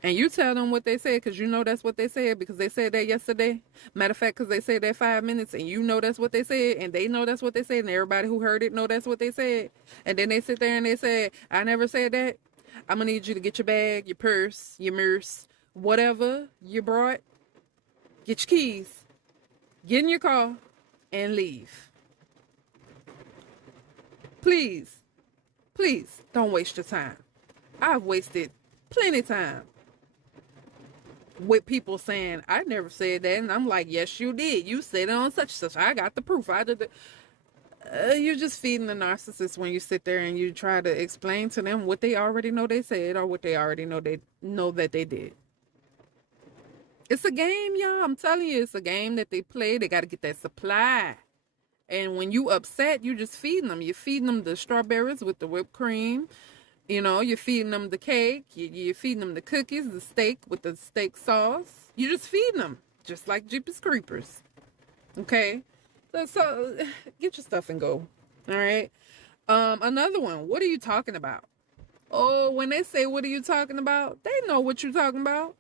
and you tell them what they said, because that's what they said, because they said that yesterday. Matter of fact, because they said that 5 minutes, and that's what they said, and they know that's what they said, and everybody who heard it know that's what they said. And then they sit there and they say, I never said that. I'm going to need you to get your bag, your purse, your merce, whatever you brought. Get your keys. Get in your car and leave. Please, don't waste your time. I've wasted plenty of time. with people saying, I never said that. And I'm like, yes, you did. You said it on such and such. I got the proof. I did it. You're just feeding the narcissist when you sit there and you try to explain to them what they already know they said or what they already know that they did. It's a game, y'all. I'm telling you, it's a game that they play. They got to get that supply. And when you upset, you just feeding them. You're feeding them the strawberries with the whipped cream. You know, you're feeding them the cake. You're feeding them the cookies, the steak with the steak sauce. You're just feeding them, just like Jeepers Creepers. Okay? So get your stuff and go. All right? Another one. What are you talking about? Oh, when they say, what are you talking about? They know what you're talking about.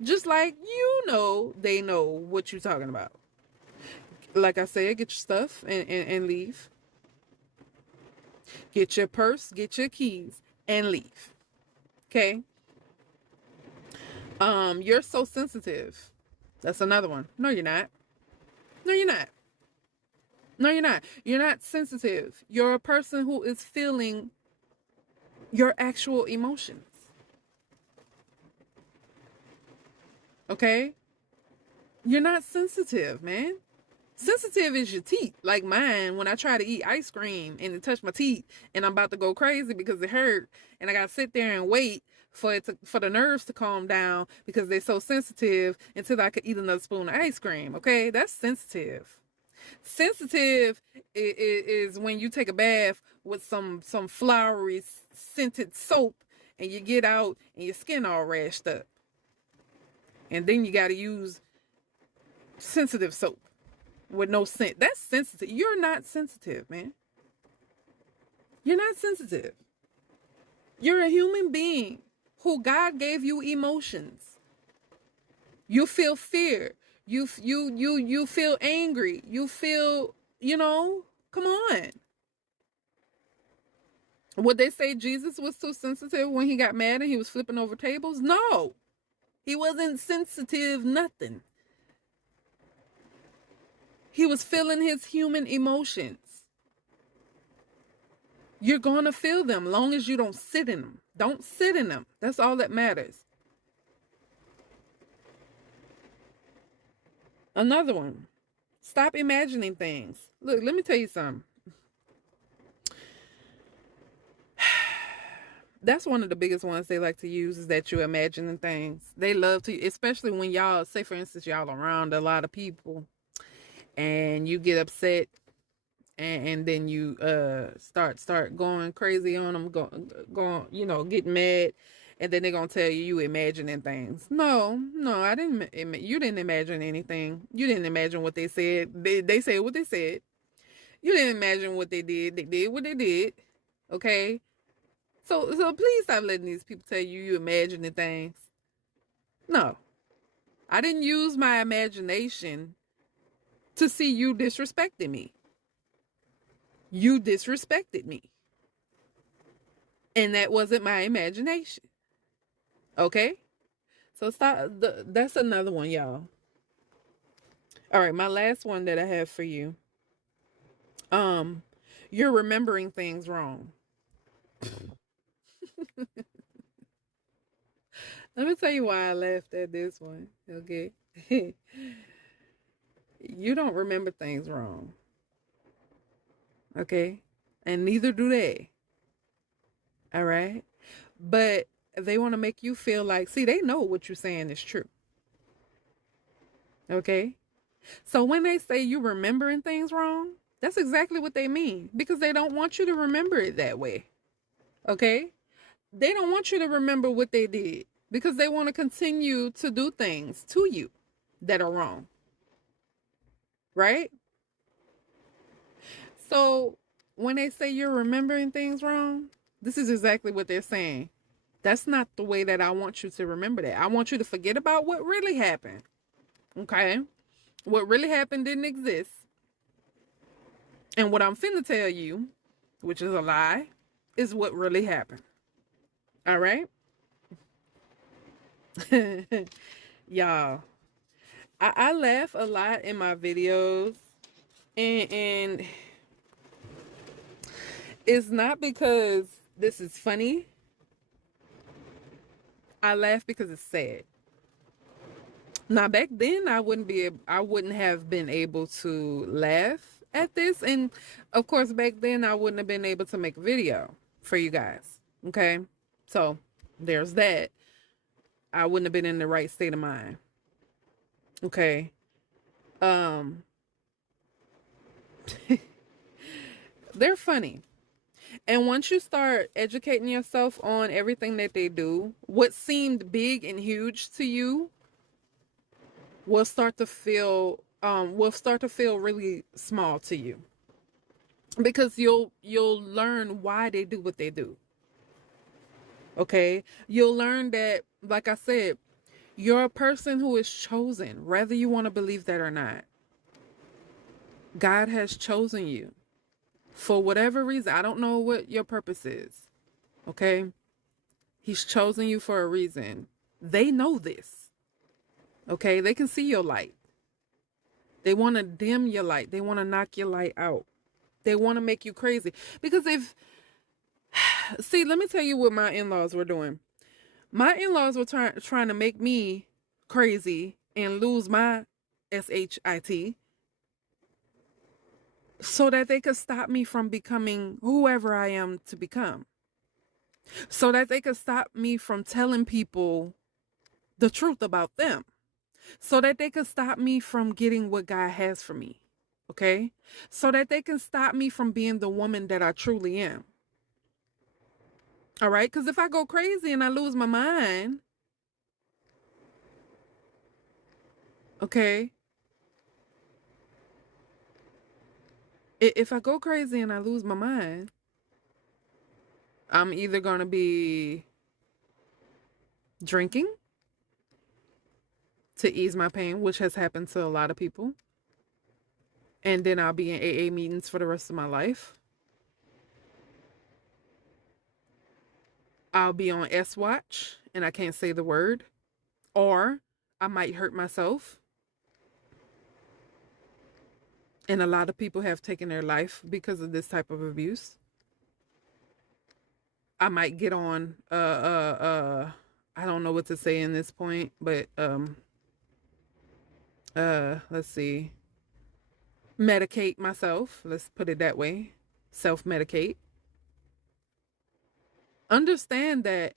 Just like you know they know what you're talking about. Like I said, get your stuff and leave. Get your purse, get your keys, and leave. Okay? You're so sensitive. That's another one. No, you're not. No, you're not. No, you're not. You're not sensitive. You're a person who is feeling your actual emotions. Okay? You're not sensitive, man. Sensitive is your teeth. Like mine, when I try to eat ice cream and it touch my teeth and I'm about to go crazy because it hurt and I gotta sit there and wait for the nerves to calm down because they're so sensitive until I could eat another spoon of ice cream. Okay, that's sensitive. Sensitive is when you take a bath with some flowery scented soap and you get out and your skin all rashed up. And then you got to use sensitive soap with no scent. That's sensitive. You're not sensitive, man. You're not sensitive. You're a human being who God gave you emotions. You feel fear. You feel angry. You feel, come on. Would they say Jesus was too sensitive when he got mad and he was flipping over tables? No. He wasn't sensitive, nothing. He was feeling his human emotions. You're going to feel them long as you don't sit in them. Don't sit in them. That's all that matters. Another one. Stop imagining things. Look, let me tell you something. That's one of the biggest ones they like to use is that you're imagining things. They love to, especially when y'all, say for instance, y'all around a lot of people and you get upset and then you start going crazy on them, going, getting mad, and then they're gonna tell you imagining things. No, I didn't. You didn't imagine anything. You didn't imagine what they said. They said what they said. You didn't imagine what they did. They did what they did. Okay. So please stop letting these people tell you imagining things. No, I didn't use my imagination to see you disrespecting me. You disrespected me. And that wasn't my imagination. Okay? So stop. That's another one, y'all. All right, my last one that I have for you. You're remembering things wrong. Let me tell you why I laughed at this one. Okay? You don't remember things wrong. Okay? And neither do they. All right? But they want to make you feel like, see, they know what you're saying is true. Okay? So when they say you're remembering things wrong, that's exactly what they mean. Because they don't want you to remember it that way. Okay? They don't want you to remember what they did. Because they want to continue to do things to you that are wrong. Right? So when they say you're remembering things wrong, this is exactly what they're saying. That's not the way that I want you to remember that. I want you to forget about what really happened. Okay? What really happened didn't exist. And what I'm finna tell you, which is a lie, is what really happened. All right? Y'all, I laugh a lot in my videos. And it's not because this is funny. I laugh because it's sad. Now back then I wouldn't have been able to laugh at this, and of course back then I wouldn't have been able to make a video for you guys. Okay? So, there's that. I wouldn't have been in the right state of mind. Okay? Um they're funny. And once you start educating yourself on everything that they do, what seemed big and huge to you will start to feel really small to you, because you'll learn why they do what they do. Okay? You'll learn that, like I said, you're a person who is chosen, whether you want to believe that or not. God has chosen you for whatever reason. I don't know what your purpose is. Okay? He's chosen you for a reason. They know this. Okay? They can see your light. They want to dim your light. They want to knock your light out. They want to make you crazy. Because see, let me tell you what my in-laws were doing. My in-laws were trying to make me crazy and lose my SHIT so that they could stop me from becoming whoever I am to become. So that they could stop me from telling people the truth about them. So that they could stop me from getting what God has for me. Okay? So that they can stop me from being the woman that I truly am. All right? Because if I go crazy and I lose my mind, okay? If I go crazy and I lose my mind, I'm either going to be drinking to ease my pain, which has happened to a lot of people. And then I'll be in AA meetings for the rest of my life. I'll be on S Watch and I can't say the word. Or I might hurt myself. And a lot of people have taken their life because of this type of abuse. I might get on I don't know what to say in this point, but let's see. Medicate myself. Let's put it that way. Self-medicate. Understand that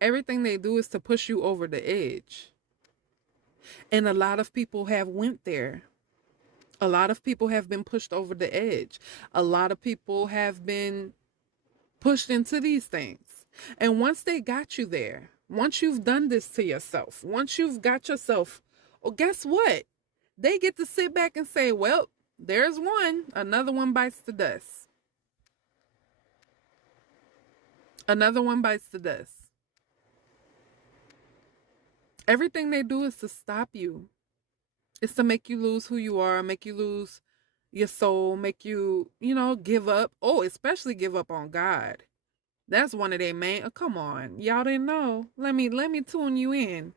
everything they do is to push you over the edge. And a lot of people have went there. A lot of people have been pushed over the edge. A lot of people have been pushed into these things. And once they got you there, once you've done this to yourself, once you've got yourself, well, guess what? They get to sit back and say, well, there's one. Another one bites the dust. Another one bites the dust. Everything they do is to stop you. It's to make you lose who you are, make you lose your soul, make you, give up. Oh, especially give up on God. That's one of their main. Oh, come on, y'all didn't know. Let me tune you in.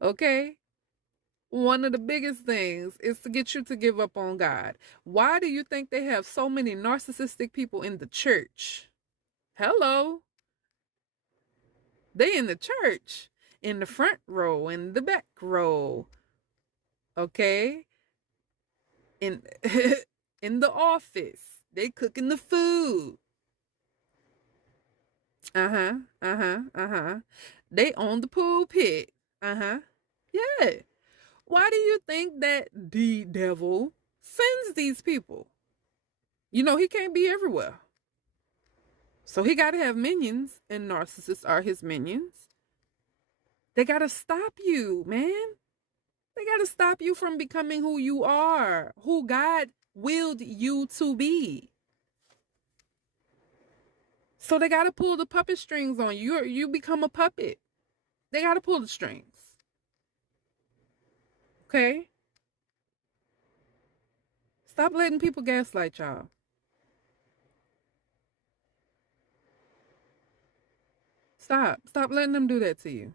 Okay? One of the biggest things is to get you to give up on God. Why do you think they have so many narcissistic people in the church? Hello? They in the church, in the front row, in the back row. Okay? In in the office. They cooking the food. They own the pulpit. Yeah. Why do you think that the devil sends these people? He can't be everywhere. So he got to have minions, and narcissists are his minions. They got to stop you, man. They got to stop you from becoming who you are, who God willed you to be. So they got to pull the puppet strings on you. You become a puppet. They got to pull the strings. Okay? Stop letting people gaslight y'all. Stop letting them do that to you.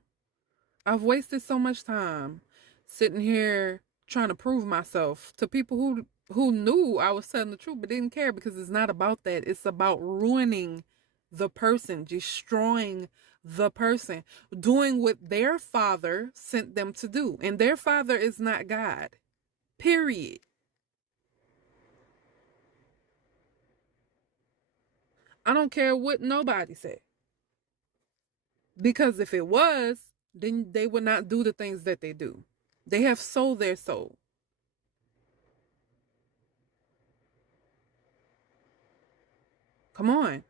I've wasted so much time sitting here trying to prove myself to people who knew I was telling the truth but didn't care, because it's not about that. It's about ruining the person, destroying the person doing what their father sent them to do. And their father is not God. Period. I don't care what nobody said. Because if it was, then they would not do the things that they do. They have sold their soul. Come on.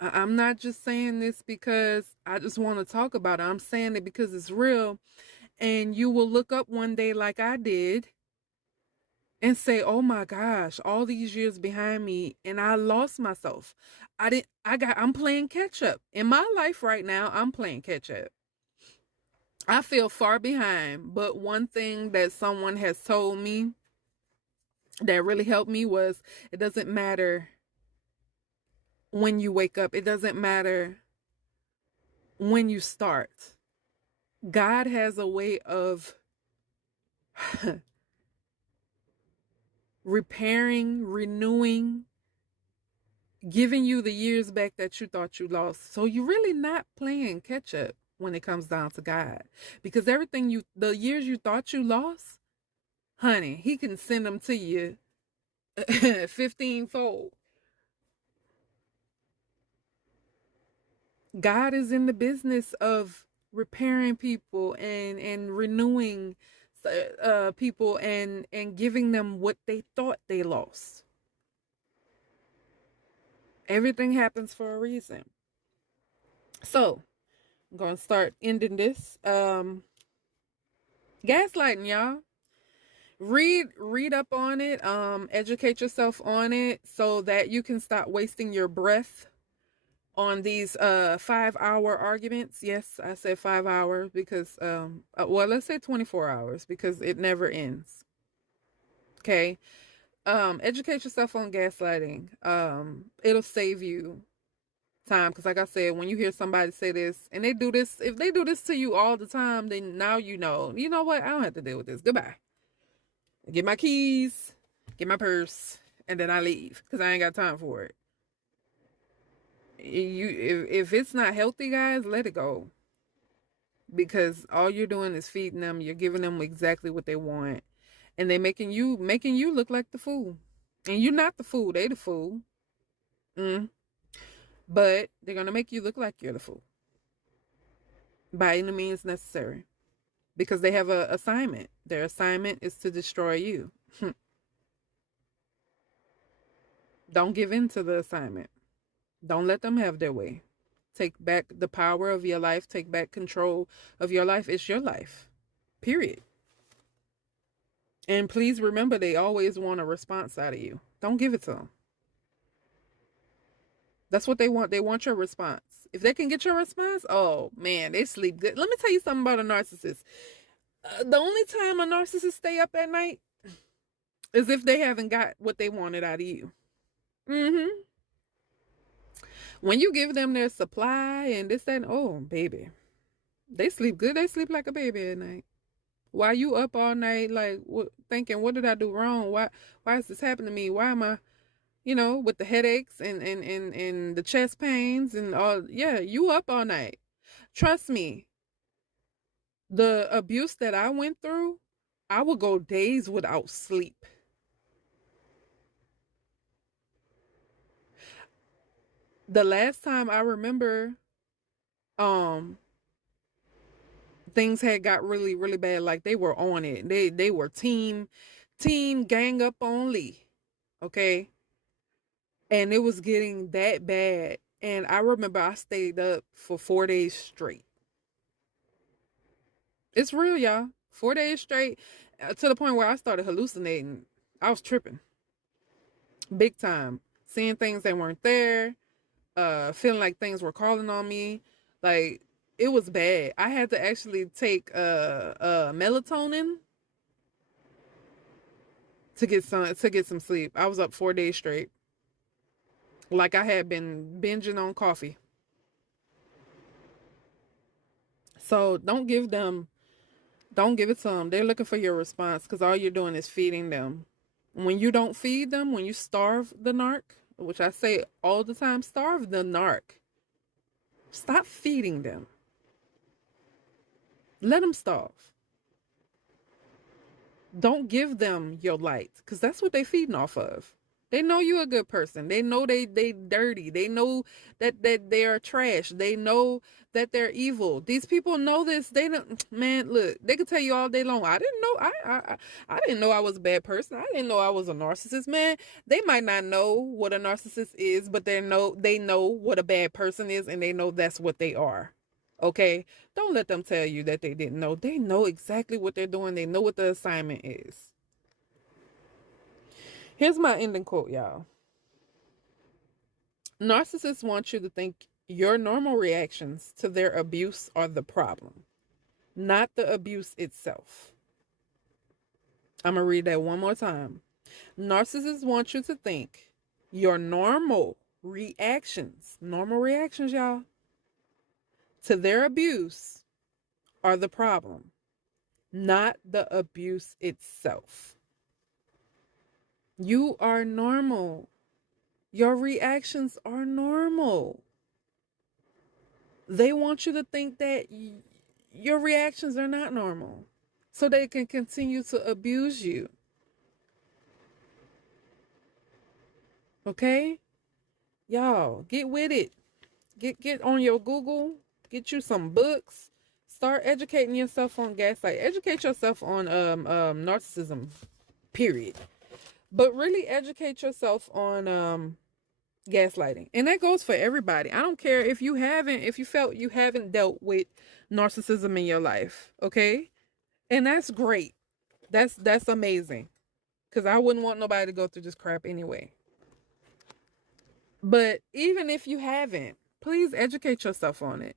I'm not just saying this because I just want to talk about it. I'm saying it because it's real. And you will look up one day like I did and say, "Oh my gosh, all these years behind me and I lost myself. I'm playing catch up. In my life right now, I'm playing catch up. I feel far behind, but one thing that someone has told me that really helped me was it doesn't matter when you wake up. It doesn't matter when you start. God has a way of repairing, renewing, giving you the years back that you thought you lost. So you're really not playing catch up when it comes down to God. Because the years you thought you lost, honey, he can send them to you 15-fold. God is in the business of repairing people and renewing people and giving them what they thought they lost. Everything happens for a reason. So I'm gonna start ending this. Gaslighting, y'all. Read up on it. Educate yourself on it so that you can stop wasting your breath on these 5-hour arguments. Yes, I said 5 hours because well, let's say 24 hours because it never ends. Okay. Educate yourself on gaslighting. It'll save you time because like I said, when you hear somebody say this and they do this, if they do this to you all the time, then now you know what, I don't have to deal with this. Goodbye. Get my keys, get my purse, and then I leave because I ain't got time for it. If it's not healthy, guys, let it go. Because all you're doing is feeding them. You're giving them exactly what they want, and they making you look like the fool. And you're not the fool. They the fool. But they're gonna make you look like you're the fool by any means necessary, because they have a assignment. Their assignment is to destroy you. Don't give in to the assignment. Don't let them have their way. Take back the power of your life. Take back control of your life. It's your life. Period. And please remember, they always want a response out of you. Don't give it to them. That's what they want. They want your response. If they can get your response, oh man, they sleep good. Let me tell you something about a narcissist. The only time a narcissist stay up at night is if they haven't got what they wanted out of you. When you give them their supply and this, that, and, oh, baby, they sleep good. They sleep like a baby at night. While you up all night, like thinking, what did I do wrong? Why is this happening to me? Why am I, with the headaches and the chest pains and all? Yeah, you up all night. Trust me, the abuse that I went through, I would go days without sleep. The last time I remember, things had got really, really bad. Like they were on it. They were team gang up on Lee. Okay. And it was getting that bad. And I remember I stayed up for 4 days straight. It's real, y'all. 4 days straight, to the point where I started hallucinating. I was tripping. Big time. Seeing things that weren't there. Feeling like things were calling on me. Like, it was bad. I had to actually take melatonin to get some sleep. I was up 4 days straight. Like I had been binging on coffee. So don't give it to them. They're looking for your response because all you're doing is feeding them. When you don't feed them, when you starve the narc, which I say all the time, starve the narc. Stop feeding them. Let them starve. Don't give them your light, because that's what they feeding off of. They know you a good person. They know they dirty. They know that they are trash. They know that they're evil. These people know this. They don't, man, look, they could tell you all day long, I didn't know I didn't know I was a bad person. I didn't know I was a narcissist, man. They might not know what a narcissist is, but they know what a bad person is, and they know that's what they are. Okay? Don't let them tell you that they didn't know. They know exactly what they're doing. They know what the assignment is. Here's my ending quote, y'all. Narcissists want you to think your normal reactions to their abuse are the problem, not the abuse itself. I'm going to read that one more time. Narcissists want you to think your normal reactions, y'all, to their abuse are the problem, not the abuse itself. You are normal. Your reactions are normal. They want you to think that your reactions are not normal, so they can continue to abuse you. Okay? Y'all, get with it. Get on your Google. Get you some books. Start educating yourself on gaslight. Educate yourself on narcissism, period. But really educate yourself on gaslighting. And that goes for everybody. I don't care if you felt you haven't dealt with narcissism in your life, okay? And that's great. That's amazing. Because I wouldn't want nobody to go through this crap anyway. But even if you haven't, please educate yourself on it.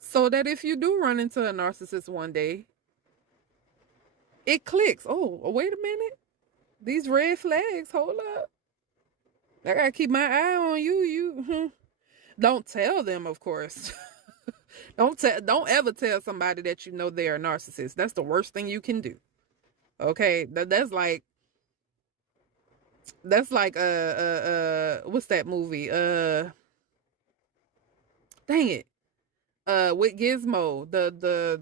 So that if you do run into a narcissist one day, it clicks. Oh, wait a minute. These red flags, hold up. I gotta keep my eye on you. You don't tell them, of course. Don't ever tell somebody that you know they're a narcissist. That's the worst thing you can do. Okay, that's like what's that movie? Dang it. With Gizmo, the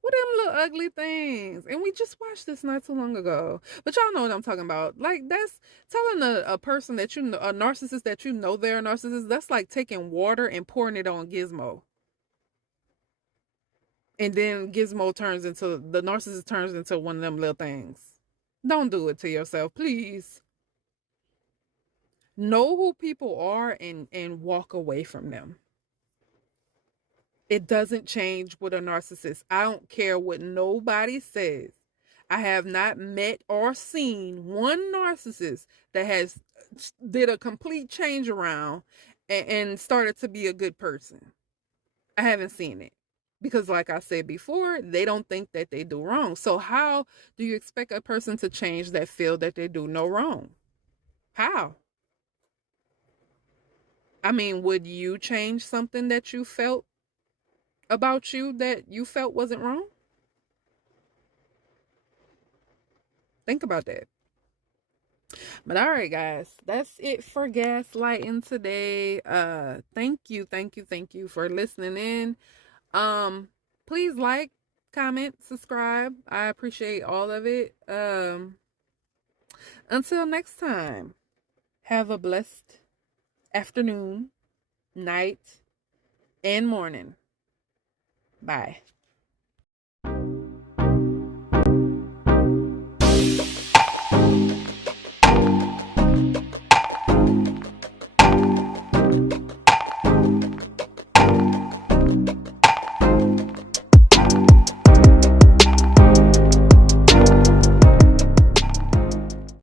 what them little ugly things. And we just watched this not too long ago. But y'all know what I'm talking about. Like, that's telling a person that you know, a narcissist that you know they're a narcissist, that's like taking water and pouring it on Gizmo. And then the narcissist turns into one of them little things. Don't do it to yourself, please. Know who people are and walk away from them. It doesn't change with a narcissist. I don't care what nobody says. I have not met or seen one narcissist that has did a complete change around and started to be a good person. I haven't seen it. Because like I said before, they don't think that they do wrong. So how do you expect a person to change that feel that they do no wrong? How? I mean, would you change something that you felt about you that you felt wasn't wrong? Think about that. But all right, guys, that's it for gaslighting today. Thank you for listening in. Please like, comment, subscribe. I appreciate all of it. Until next time, have a blessed afternoon, night, and morning. Bye.